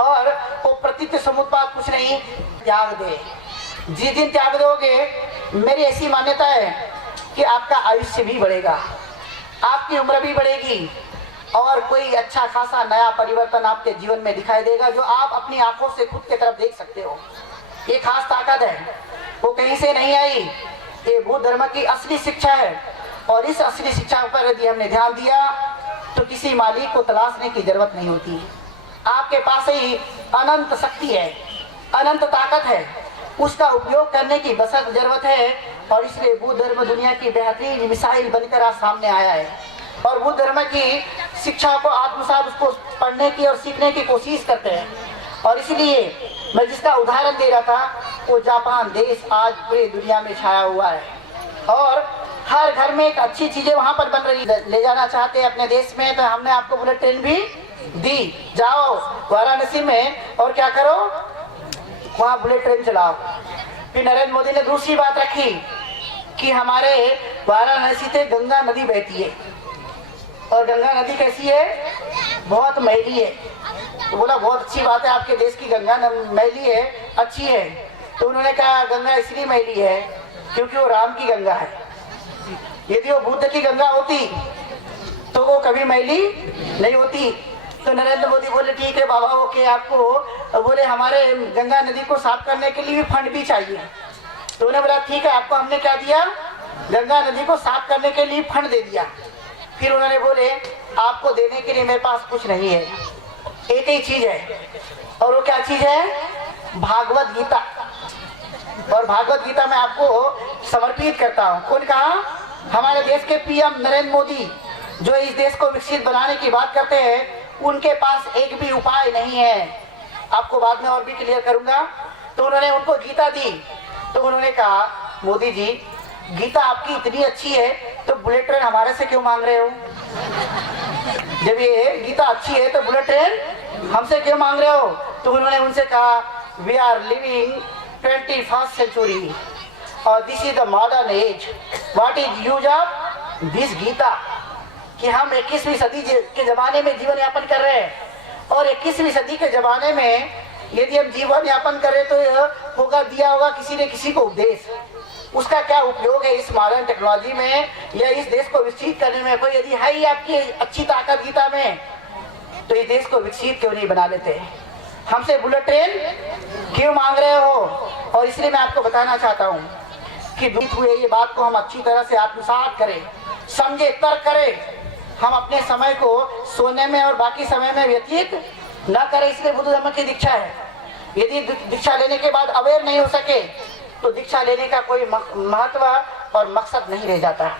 और वो प्रतीत समुत्पाद कुछ नहीं, त्याग दे। जिस दिन त्याग दोगे, मेरी ऐसी मान्यता है कि आपका आयुष्य भी बढ़ेगा, आपकी उम्र भी बढ़ेगी और कोई अच्छा खासा नया परिवर्तन आपके जीवन में दिखाई देगा, जो आप अपनी आंखों से खुद की तरफ देख सकते हो। ये खास ताकत है, वो कहीं से नहीं आई, ये बुद्ध धर्म की असली शिक्षा है। और इस असली शिक्षा पर यदि हमने ध्यान दिया तो किसी मालिक को तलाशने की जरूरत नहीं होती। आपके पास ही अनंत शक्ति है, अनंत ताकत है, उसका उपयोग करने की बस जरूरत है। और इसलिए बुद्ध धर्म दुनिया की बेहतरीन मिसाइल बनकर आज सामने आया है और बुद्ध धर्म की शिक्षा को आत्मसात उसको पढ़ने की और सीखने की कोशिश करते हैं। और इसलिए मैं जिसका उदाहरण दे रहा था वो जापान देश आज पूरी दुनिया में छाया हुआ है और हर घर में एक अच्छी चीजें वहां पर बन रही। ले जाना चाहते हैं अपने देश में तो हमने आपको बुलेट ट्रेन भी दी, जाओ वाराणसी में और क्या करो, वहां बुलेट ट्रेन चलाओ। फिर नरेंद्र मोदी ने दूसरी बात रखी कि हमारे वाराणसी से गंगा नदी बहती है और गंगा नदी कैसी है, बहुत मैली है। तो बोला बहुत अच्छी बात है, आपके देश की गंगा मैली है, अच्छी है। तो उन्होंने कहा गंगा इसलिए मैली है क्योंकि वो राम की गंगा है, यदि वो बुद्ध की गंगा होती तो वो कभी मैली नहीं होती। तो नरेंद्र मोदी बोले ठीक है बाबा, ओके, आपको बोले हमारे गंगा नदी को साफ करने के लिए फंड भी चाहिए। तो उन्होंने बोला ठीक है, आपको हमने क्या दिया, गंगा नदी को साफ करने के लिए फंड दे दिया। फिर उन्होंने बोले आपको देने के लिए मेरे पास कुछ नहीं है, एक ही चीज है और वो क्या चीज है, भागवत गीता। और भागवत गीता मैं आपको समर्पित करता हूँ। कौन कहा, हमारे देश के पीएम नरेंद्र मोदी जो इस देश को विकसित बनाने की बात करते हैं, उनके पास एक भी उपाय नहीं है। आपको बाद में और भी क्लियर करूंगा। तो उन्होंने उनको गीता दी तो उन्होंने कहा मोदी जी गीता आपकी इतनी अच्छी है तो बुलेट ट्रेन हमारे से क्यों मांग रहे हो, जब ये गीता अच्छी है तो बुलेट ट्रेन हमसे क्यों मांग रहे हो। तो उन्होंने उनसे कहा we are living 21st century और this is the modern age, what is use of this Gita, कि हम 21वीं सदी के जमाने में जीवन यापन कर रहे हैं और 21वीं सदी के जमाने में यदि हम जीवन यापन करें तो होगा दिया होगा किसी ने किसी को उपदेश, उसका क्या उपयोग है इस मॉडर्न टेक्नोलॉजी में या इस देश को विकसित करने में। कोई यदि है ही आपकी अच्छी ताकत गीता में तो इस देश को विकसित क्यों नहीं बना लेते, हमसे बुलेट ट्रेन क्यों मांग रहे हो। और इसलिए मैं आपको बताना चाहता हूँ कि बीत हुए ये बात को हम अच्छी तरह से आत्मसात करें, समझे, तर्क करें। हम अपने समय को सोने में और बाकी समय में व्यतीत न करें, इसलिए बुद्ध धर्म की दीक्षा है। यदि दीक्षा लेने के बाद अवेयर नहीं हो सके तो दीक्षा लेने का कोई महत्व और मकसद नहीं रह जाता।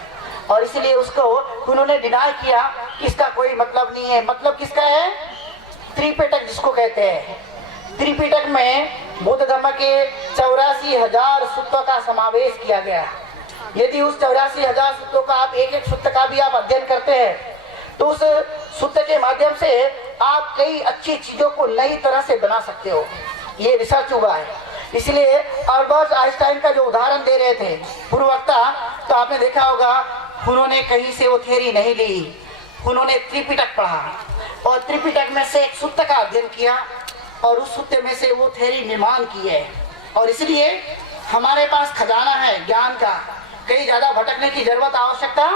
और इसलिए उसको उन्होंने डिनाई किया कि इसका कोई मतलब नहीं है। मतलब किसका है, त्रिपिटक जिसको कहते हैं। त्रिपिटक में बुद्ध धर्म के 84,000 सूत्रों का समावेश किया गया। यदि उस 84,000 सूत्रों का आप एक एक सूत्र का भी आप अध्ययन करते हैं तो उस सूत्र के माध्यम से आप कई अच्छी चीजों को नई तरह से बना सकते हो। ये रिसर्च हुआ है। इसलिए अल्बर्ट आइंस्टाइन का जो उदाहरण दे रहे थे पूर्ववक्ता, तो आपने देखा होगा उन्होंने कहीं से वो थ्योरी नहीं ली, उन्होंने त्रिपिटक पढ़ा और त्रिपिटक में से एक सूत्र का अध्ययन किया और उस सूत्र में से वो थ्योरी निर्माण की है। और इसलिए हमारे पास खजाना है ज्ञान का, कहीं ज्यादा भटकने की जरूरत आवश्यकता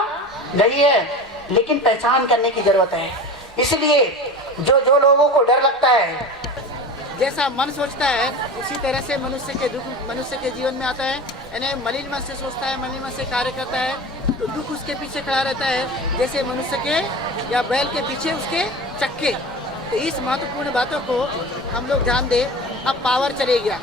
नहीं है, लेकिन पहचान करने की जरूरत है। इसलिए जो लोगों को डर लगता है, जैसा मन सोचता है उसी तरह से मनुष्य के दुख मनुष्य के जीवन में आता है। यानी मलिन मन से सोचता है, मलिन मन से कार्य करता है तो दुख उसके पीछे खड़ा रहता है, जैसे मनुष्य के या बैल के पीछे उसके चक्के। तो इस महत्वपूर्ण बातों को हम लोग ध्यान दें। अब पावर चले गया,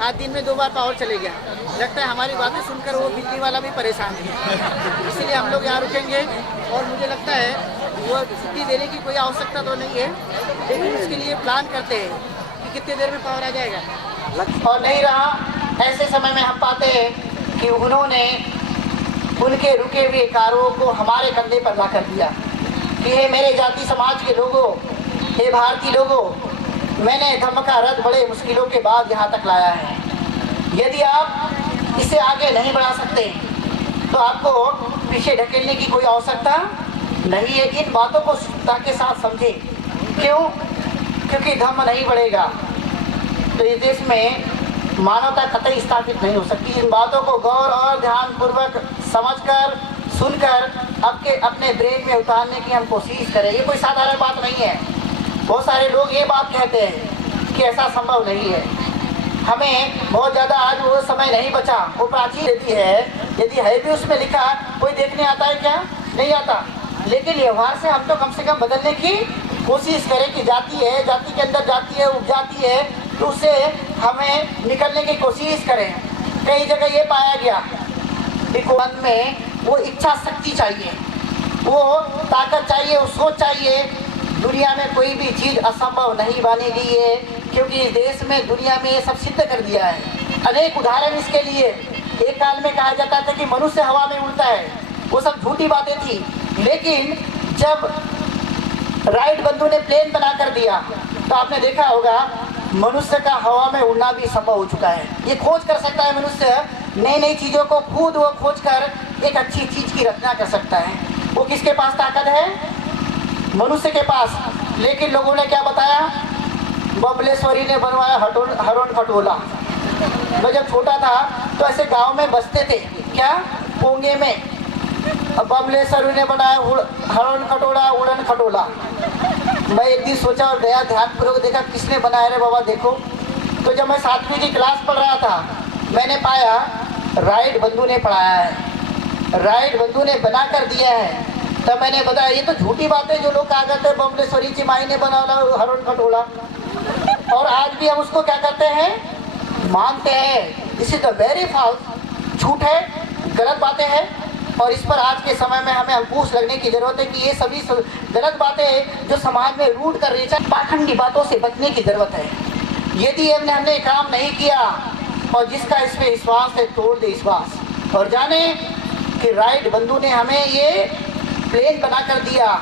आज दिन में 2 बार पावर चले गया, लगता है हमारी बातें सुनकर वो बिजली वाला भी परेशान है। इसलिए हम लोग यहाँ रुकेंगे और मुझे लगता है वो छुट्टी देने की कोई आवश्यकता तो नहीं है, लेकिन उसके लिए प्लान करते हैं कि कितने देर में पावर आ जाएगा। और नहीं रहा, ऐसे समय में हम पाते हैं कि उन्होंने उनके रुके हुए कार्यों को हमारे कंधे पर ला कर दिया कि हे मेरे जाति समाज के लोगों, हे भारतीय लोगों, मैंने धर्म का रथ बड़े मुश्किलों के बाद यहाँ तक लाया है। यदि आप इसे आगे नहीं बढ़ा सकते तो आपको पीछे ढकेलने की कोई आवश्यकता नहीं है। इन बातों को शुद्धता के साथ समझे। क्यों? क्योंकि धर्म नहीं बढ़ेगा तो इस देश में मानवता कतई स्थापित नहीं हो सकती। इन बातों को गौर और ध्यान पूर्वक समझकर, सुनकर अपने ब्रेन में उतारने की हम कोशिश करें। ये कोई साधारण बात नहीं है। बहुत सारे लोग ये बात कहते हैं कि ऐसा संभव नहीं है, हमें बहुत ज़्यादा आज वो समय नहीं बचा। वो प्राचीन यदि है भी उसमें लिखा, कोई देखने आता है क्या? नहीं आता। लेकिन व्यवहार से हम तो कम से कम बदलने की कोशिश करें कि जाति है, जाति के अंदर जाति है, उपजाति है, तो उससे हमें निकलने की कोशिश करें। कई जगह ये पाया गया कि मन में वो इच्छा शक्ति चाहिए, वो ताकत चाहिए, वो सोच चाहिए। दुनिया में कोई भी चीज़ असंभव नहीं मानी गई है, क्योंकि इस देश में दुनिया में ये सब सिद्ध कर दिया है। अनेक उदाहरण इसके लिए। एक काल में कहा जाता था कि मनुष्य हवा में उड़ता है, वो सब झूठी बातें थी। लेकिन जब राइट बंधु ने प्लेन बना कर दिया तो आपने देखा होगा मनुष्य का हवा में उड़ना भी संभव हो चुका है। ये खोज कर सकता है मनुष्य, नई नई चीज़ों को खुद वो खोज कर एक अच्छी चीज़ की रचना कर सकता है। वो किसके पास ताकत है? मनुष्य के पास। लेकिन लोगों ने क्या बताया? बबलेश्वरी ने बनवाया हरण खटोला। मैं जब छोटा था तो ऐसे गांव में बसते थे, क्या पोंगे में, बबलेश्वरी ने बनाया हरण खटोला, उड़न खटोला। मैं एक दिन सोचा और गया, ध्यानपूर्वक देखा किसने बनाया रे बाबा देखो। तो जब मैं 7वीं की क्लास पढ़ रहा था मैंने पाया राइट बंधु ने पढ़ाया है, राइट बंधु ने बना कर दिया है। तब मैंने बताया ये तो झूठी बात है जो लोग कहा करते हैं बबलेश्वरी की माई ने बनाया हरण खटोला, और आज भी हम उसको क्या करते हैं? मानते हैं। This is the very false, झूठ है, गलत बातें हैं। और इस पर आज के समय में हमें अंकुश लगने की जरूरत है कि ये सभी गलत बातें जो समाज में रूट कर रही है, पाखंडी बातों से बचने की जरूरत है। यदि हमने काम नहीं किया और जिसका इसमें विश्वास है तोड़ दे विश्वास। और जाने कि राइट बंधु ने हमें ये प्लेन बना कर दिया,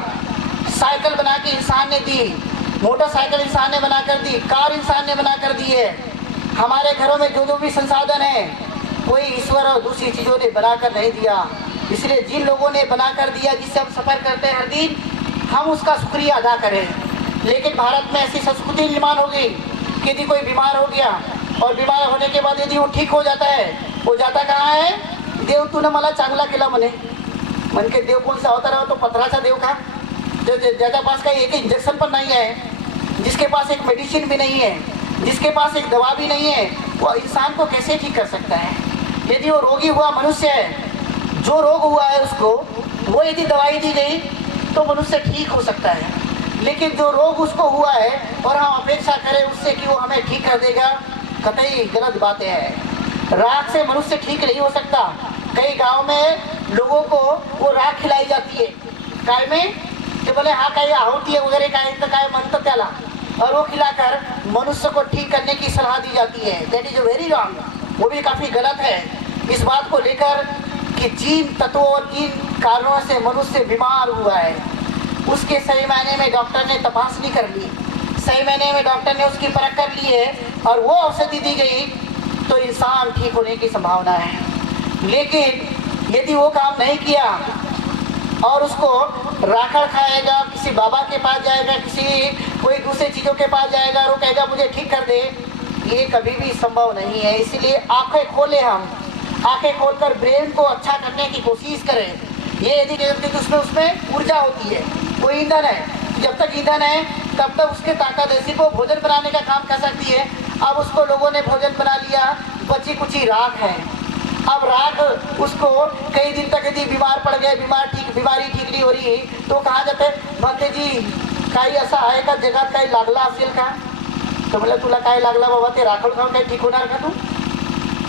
साइकिल बना के इंसान ने दी, मोटरसाइकिल इंसान ने बना कर दी, कार इंसान ने बना कर दी है। हमारे घरों में जो भी संसाधन है कोई ईश्वर और दूसरी चीज़ों ने बना कर नहीं दिया। इसलिए जिन लोगों ने बना कर दिया, जिससे हम सफ़र करते हैं हर दिन, हम उसका शुक्रिया अदा करें। लेकिन भारत में ऐसी संस्कृति निर्माण हो गई कि यदि कोई बीमार हो गया और बीमार होने के बाद यदि वो ठीक हो जाता है, वो जाता कहाँ है? देव तूने मला चांगला केला मने। मन के देव कौन सा होता रहा? तो पथराचा देव का, जो ज्यादा पास का एक इंजेक्शन पर नहीं है, जिसके पास एक मेडिसिन भी नहीं है, जिसके पास एक दवा भी नहीं है, वो इंसान को कैसे ठीक कर सकता है? यदि वो रोगी हुआ मनुष्य है, जो रोग हुआ है उसको वो यदि दवाई दी गई तो मनुष्य ठीक हो सकता है। लेकिन जो रोग उसको हुआ है और हम अपेक्षा करें उससे कि वो हमें ठीक कर देगा, कतई गलत बातें हैं। राख से मनुष्य ठीक नहीं हो सकता। कई गांव में लोगों को वो राख खिलाई जाती है, काय में कि बोले हाँ काय आहुति है वगैरह काय तो काय मनता त्याला, और वो खिलाकर मनुष्य को ठीक करने की सलाह दी जाती है। दैट इज वेरी रॉन्ग, वो भी काफ़ी गलत है। इस बात को लेकर कि जिन तत्वों और जिन कारणों से मनुष्य बीमार हुआ है उसके सही मायने में डॉक्टर ने तपासनी कर ली, सही मायने में डॉक्टर ने उसकी परख कर ली है और वो औषधि दी गई तो इंसान ठीक होने की संभावना है। लेकिन यदि वो काम नहीं किया और उसको राखड़ खाएगा, किसी बाबा के पास जाएगा, किसी कोई दूसरे चीज़ों के पास जाएगा और वो कहेगा मुझे ठीक कर दे, ये कभी भी संभव नहीं है। इसलिए आंखें खोले, हम आंखें खोलकर ब्रेन को अच्छा करने की कोशिश करें। ये यदि उसमें ऊर्जा होती है, वो ईंधन है, जब तक ईंधन है तब तक उसके ताकत है, सिर्फ वो भोजन बनाने का काम कर सकती है। अब उसको लोगों ने भोजन बना लिया, बची कुची राख है। अब राख उसको कई दिन तक यदि बीमार पड़ गए, बीमारी ठीक नहीं हो रही तो कहा जाते भंते जी काही असा आहे का जगात काही लागला असेल का? तो बोले तुला काय लागला बाबा, ते राखड़ खाऊन काही ठीक होणार का तू?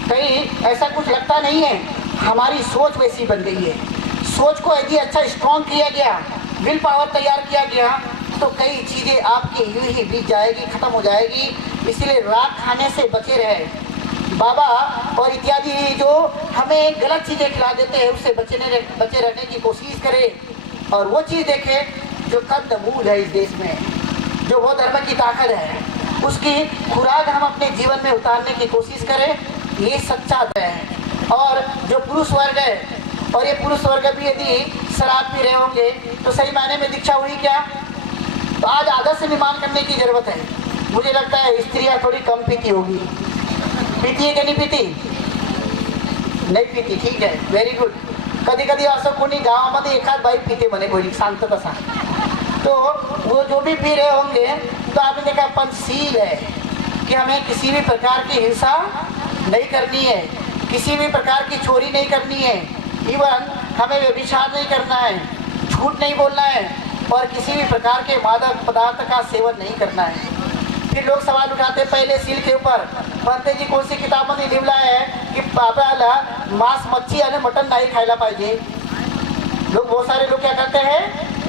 कहीं ऐसा कुछ लगता नहीं है। हमारी सोच वैसी बन गई है। सोच को यदि अच्छा स्ट्रॉन्ग किया गया, विल पावर तैयार किया गया तो कई चीज़ें आपकी यूं ही बीत जाएगी, ख़त्म हो जाएगी। इसलिए राख खाने से बचे रहे। बाबा और इत्यादि जो हमें गलत चीज़ें खिला देते हैं उससे बचे रहने की कोशिश करें और वो चीज़ देखें जो कंदमूल है इस देश में, जो वो धर्म की ताकत है, उसकी खुराक हम अपने जीवन में उतारने की कोशिश करें। ये सच्चा है। और जो पुरुष वर्ग है, और ये पुरुष वर्ग भी यदि शराब पी रहे होंगे तो सही मायने में दीक्षा हुई क्या? तो आज आदर्श निर्माण करने की जरूरत है। मुझे लगता है स्त्रियां थोड़ी कम पीती होगी। पीती है कि नहीं पीती? नहीं पीती, ठीक है, वेरी गुड। कधी कधी असं कोणी गावामध्ये एखाद बाई पीते म्हणे, कोणी शांत तसा, तो वो जो भी पी रहे होंगे तो आपने देखा पंचशील है कि हमें किसी भी प्रकार की हिंसा नहीं करनी है, किसी भी प्रकार की चोरी नहीं करनी है, इवन हमें व्यभिचार नहीं करना है, झूठ नहीं बोलना है और किसी भी प्रकार के मादक पदार्थ का सेवन नहीं करना है। फिर लोग सवाल उठाते पहले सील के ऊपर, पंते जी कौन सी किताबों ने लिखला है कि आपल्याला मांस मच्छी आणि मटन नहीं खायला पाहिजे। लोग बहुत सारे लोग क्या करते हैं,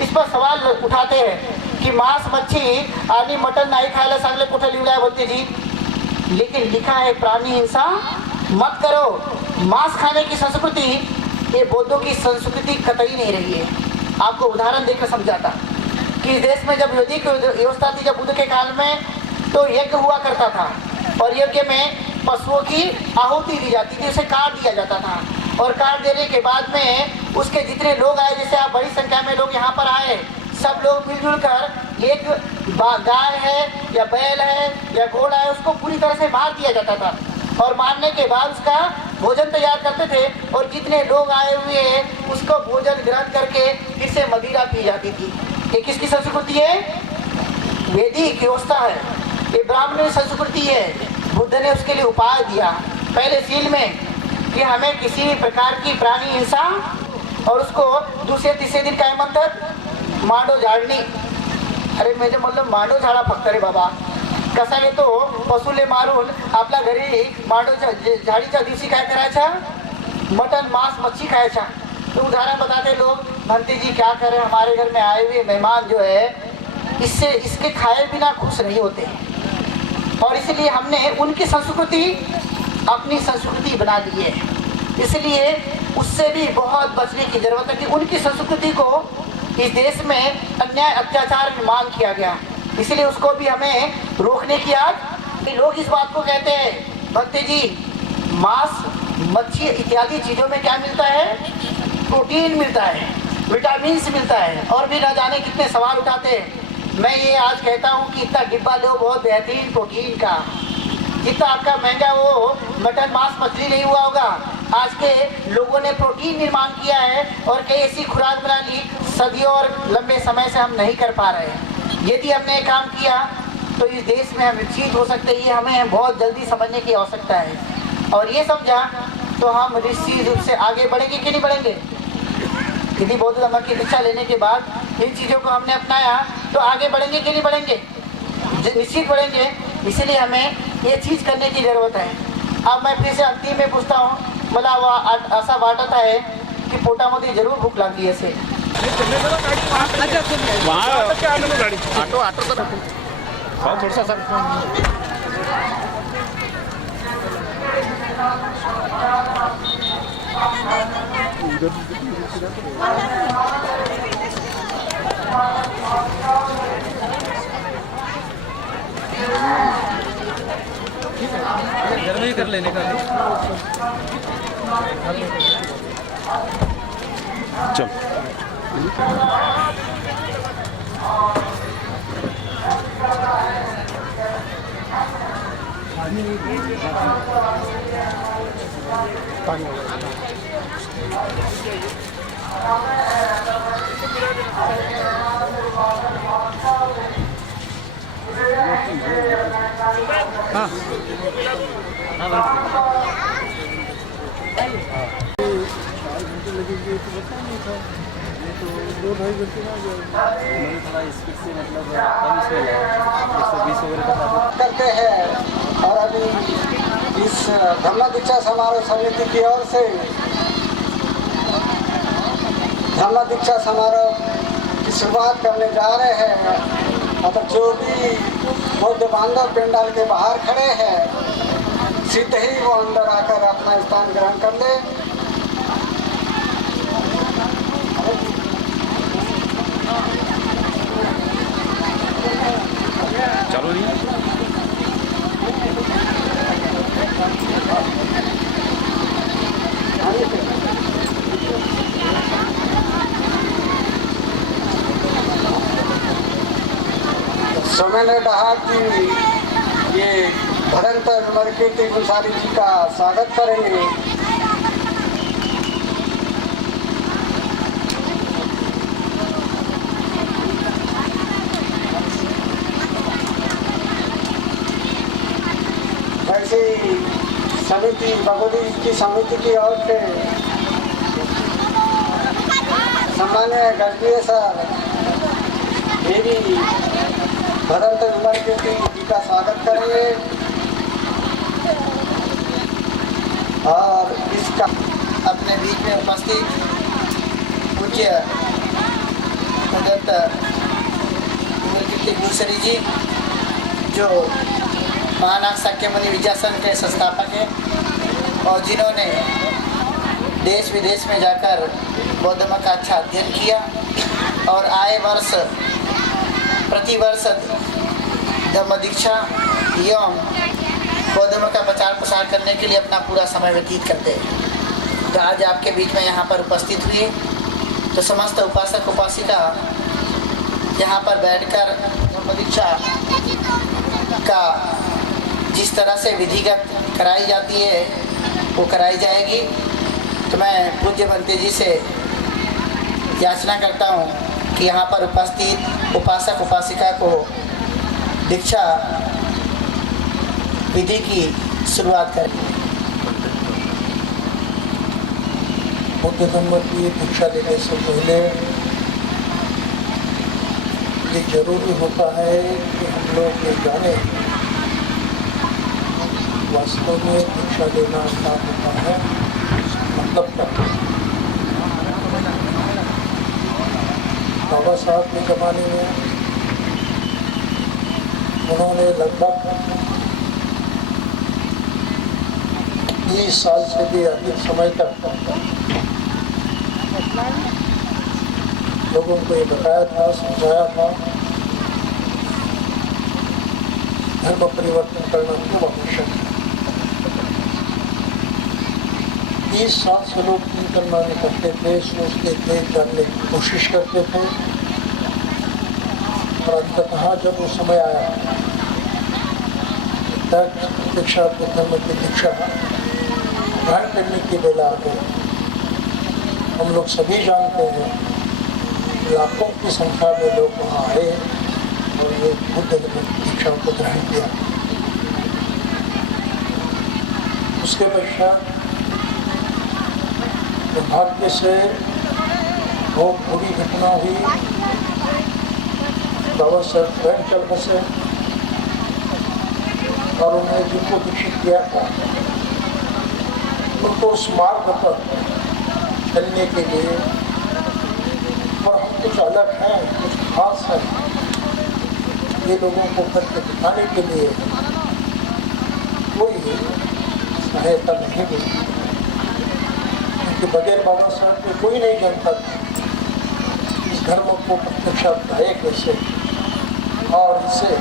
इस पर सवाल उठाते हैं कि मांस मच्छी आणि मटन नहीं खायला सांगले, कुठे लिखला है पंते जी? लेकिन लिखा है प्राणी हिंसा मत करो। मांस खाने की संस्कृति ये बौद्धों की संस्कृति कतई नहीं रही है। आपको उदाहरण देकर समझाता कि इस देश में जब वैदिक व्यवस्था थी, जब बुद्ध के काल में, तो यज्ञ हुआ करता था और यज्ञ में पशुओं की आहुति दी जाती थी, उसे काट दिया जाता था और काट देने के बाद में उसके जितने लोग आए, जैसे आप बड़ी संख्या में लोग यहाँ पर आए, सब लोग मिलजुल कर एक गाय है या बैल है या घोड़ा है उसको पूरी तरह से मार दिया जाता था और मारने के बाद उसका भोजन तैयार करते थे और जितने लोग आए हुए उसको भोजन ग्रहण करके फिर से मदिरा पी जाती थी। ये किसकी संस्कृति है? वैदिक व्यवस्था है, ये ब्राह्मण संस्कृति है। बुद्ध ने उसके लिए उपाय दिया पहले सील में कि हमें किसी भी प्रकार की प्राणी हिंसा और उसको दूसरे तीसरे दिन काय म्हणतात मांडो झाडणी। अरे म्हणजे म्हणलं मांडो झाडा फक्त रे बाबा, कसा आहे तो पशुले मारून आपल्या घरी मांडो झाडीच्या दिवशी काय करायचा, मटन मांस मच्छी खायचा। तो उदाहरण बताते लोग, म्हणते जी क्या करें, हमारे घर में आए हुए मेहमान जो है इससे इसके खाए बिना खुश नहीं होते और इसलिए हमने उनकी संस्कृति अपनी संस्कृति बना ली है। इसलिए उससे भी बहुत बचने की जरूरत है कि उनकी संस्कृति को इस देश में अन्याय अत्याचार में मांग किया गया, इसलिए उसको भी हमें रोकने की आज लोग इस बात को कहते हैं। भक्ति जी मांस मच्छी इत्यादि चीज़ों में क्या मिलता है? प्रोटीन मिलता है, विटामिन मिलता है और भी न जाने कितने सवाल उठाते हैं। मैं ये आज कहता हूँ कि इतना डिब्बा लो बहुत बेहतरीन प्रोटीन का, जितना आपका महंगा वो मटन मांस मछली नहीं हुआ होगा। आज के लोगों ने प्रोटीन निर्माण किया है और कई ऐसी खुराक बना ली सदियों और लंबे समय से हम नहीं कर पा रहे। यदि हमने काम किया तो इस देश में हम चीज हो सकते हैं, ये हमें बहुत जल्दी समझने की आवश्यकता है और ये समझा तो हम निश्चित रूप से आगे बढ़ेंगे कि नहीं बढ़ेंगे। यदि बौद्ध धर्म की दीक्षा लेने के बाद इन चीज़ों को हमने अपनाया तो आगे बढ़ेंगे कि नहीं बढ़ेंगे? निश्चित बढ़ेंगे। इसलिए हमें ये चीज़ करने की ज़रूरत है। अब मैं फिर से अंतिम में पूछता हूँ, मला असा वाटत आहे की पोटामध्ये जरूर भूक लागली असेल। घर में ही कर लेने का। चल करते हैं और अभी इस धम्म दीक्षा समारोह समिति की ओर से धम्म दीक्षा समारोह की शुरुआत करने जा रहे हैं। मतलब जो भी बौद्ध बांधव पंडाल के बाहर खड़े हैं सीधे ही वो अंदर आकर अपना स्थान ग्रहण कर ले। चालू नहीं है। तो मैंने कहा कि ये भरंतर मरकेटी गुसारी जी का स्वागत करेंगे। वैसे समिति भगवती की समिति की ओर से सामान्य गणनीय सर देवी भदंत यूनिवर्सिटी जी का स्वागत करेंगे और इसका अपने बीच में उपस्थित पूज्य भगत भूसरी जी जो महानाग साक्यमुनि विद्यासन के संस्थापक हैं और जिन्होंने देश विदेश में जाकर बौद्ध धर्म का अच्छा अध्ययन किया और आए वर्ष प्रतिवर्ष धम्म दीक्षा एवं बौद्ध धर्म का प्रचार प्रसार करने के लिए अपना पूरा समय व्यतीत करते हैं। तो आज आपके बीच में यहाँ पर उपस्थित हुए तो समस्त उपासक उपासिका यहाँ पर बैठकर धम्म दीक्षा का जिस तरह से विधिगत कराई जाती है वो कराई जाएगी। तो मैं पूज्य भंते जी से याचना करता हूँ कि यहाँ पर उपस्थित उपासक उपासिका को दीक्षा विधि की शुरुआत करें। बौद्ध धर्म की दीक्षा लेने से पहले ये जरूरी होता है कि हम लोग ये जाने वास्तव में दीक्षा लेना क्या होता है, मतलब क्या। बाबा साहब के ज़माने में उन्होंने लगभग 20 साल से भी अधिक समय तक लोगों को ये बताया था, समझाया था धर्म परिवर्तन करना क्यों आवश्यक है। 20 साल से लोग चिंतन माने करते थे, सोचते थे, जानने की कोशिश करते थे और अंततः जब वो समय आया दीक्षा धर्म की दीक्षा ग्रहण करने की बेला आ गई। हम लोग सभी जानते हैं लाखों की संख्या में लोग वहाँ आए और ये बुद्ध धर्म की दीक्षा को ग्रहण किया। उसके पश्चात दुर्भाग्य से बहुत बुरी घटना हुई। बाबा साहब स्वयं चल बसे और उन्हें जिनको दीक्षित किया था उनको उस मार्ग पर चलने के लिए और हम कुछ अलग हैं, कुछ खास है, ये लोगों को करके दिखाने के लिए कोई सहायता नहीं मिली। कि बगैर बाबा साहब के कोई नहीं जानता इस धर्म को प्रत्यक्ष है कैसे और इसे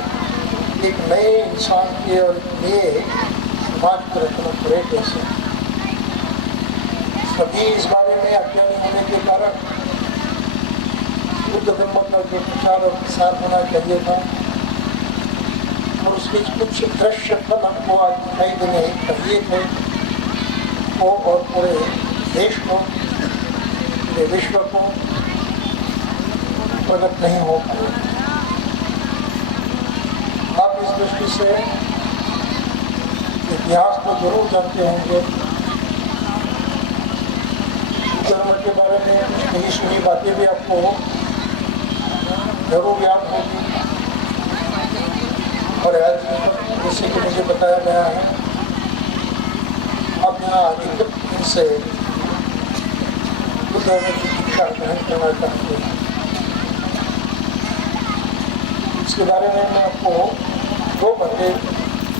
एक नए इंसान के और नए समाज को रखना पड़े कैसे। सभी इस बारे में अज्ञानी होने के कारण बुद्ध धर्म का जो प्रचार और प्रसार होना चाहिए था और उसके कुछ दृश्य फल हमको आज दिखाई देने चाहिए थे वो और पूरे देश को, पूरे विश्व को प्रकट नहीं हो पाए। आप इस दृष्टि से इतिहास को जरूर जानते होंगे, धर्म के बारे में कुछ कही सुनी बातें भी आपको जरूर याद होगी और जैसे कि मुझे बताया गया है अब यहाँ अधिकृत से बुद्ध धर्म की दीक्षा ग्रहण करना चाहते हैं। इसके बारे में मैं आपको दो बातें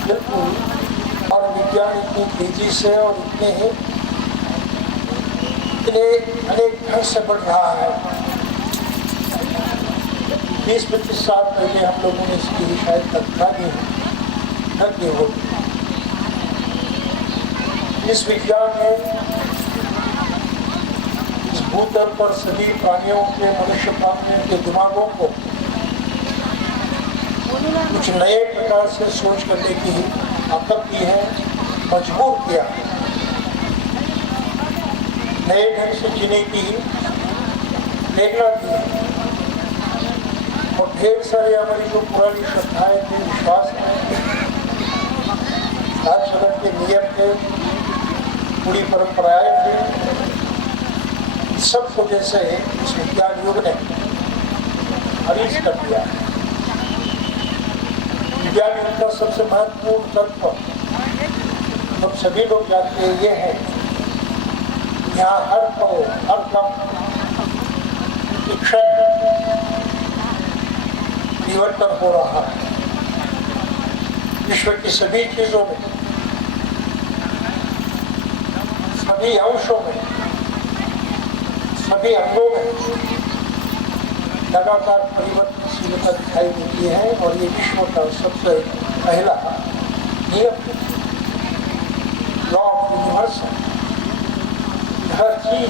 बिल्कुल और विज्ञान इतनी तेजी से और इतने अनेक ढंग से बढ़ रहा है। 20-25 साल पहले हम लोगों ने इसकी शायद कल्पना नहीं होती। इस विज्ञान ने इस भूतल पर सभी प्राणियों के, मनुष्य प्राणियों के दिमागों को कुछ नए प्रकार से सोच करने की ताकत दी है, मजबूर किया, नए ढंग से जीने की प्रेरणा दी और ढेर सारी हमारी जो पुरानी श्रद्धाएं थे, विश्वास थे, आचरण के नियम थे, पूरी परंपराएं थे, इन सब को जैसे इस विज्ञान युग ने खारिज कर दिया है। विज्ञान युग का सबसे महत्वपूर्ण तत्व हम सभी लोग जानते हैं ये है, यहाँ हर पल हर कम क्षण परिवर्तन हो रहा है। विश्व की सभी चीजों में, सभी अंशों में, सभी अंगों में लगातार परिवर्तनशीलता दिखाई देती है और ये विश्व का सबसे पहला नियम लॉ ऑफ यूनिवर्स हर चीज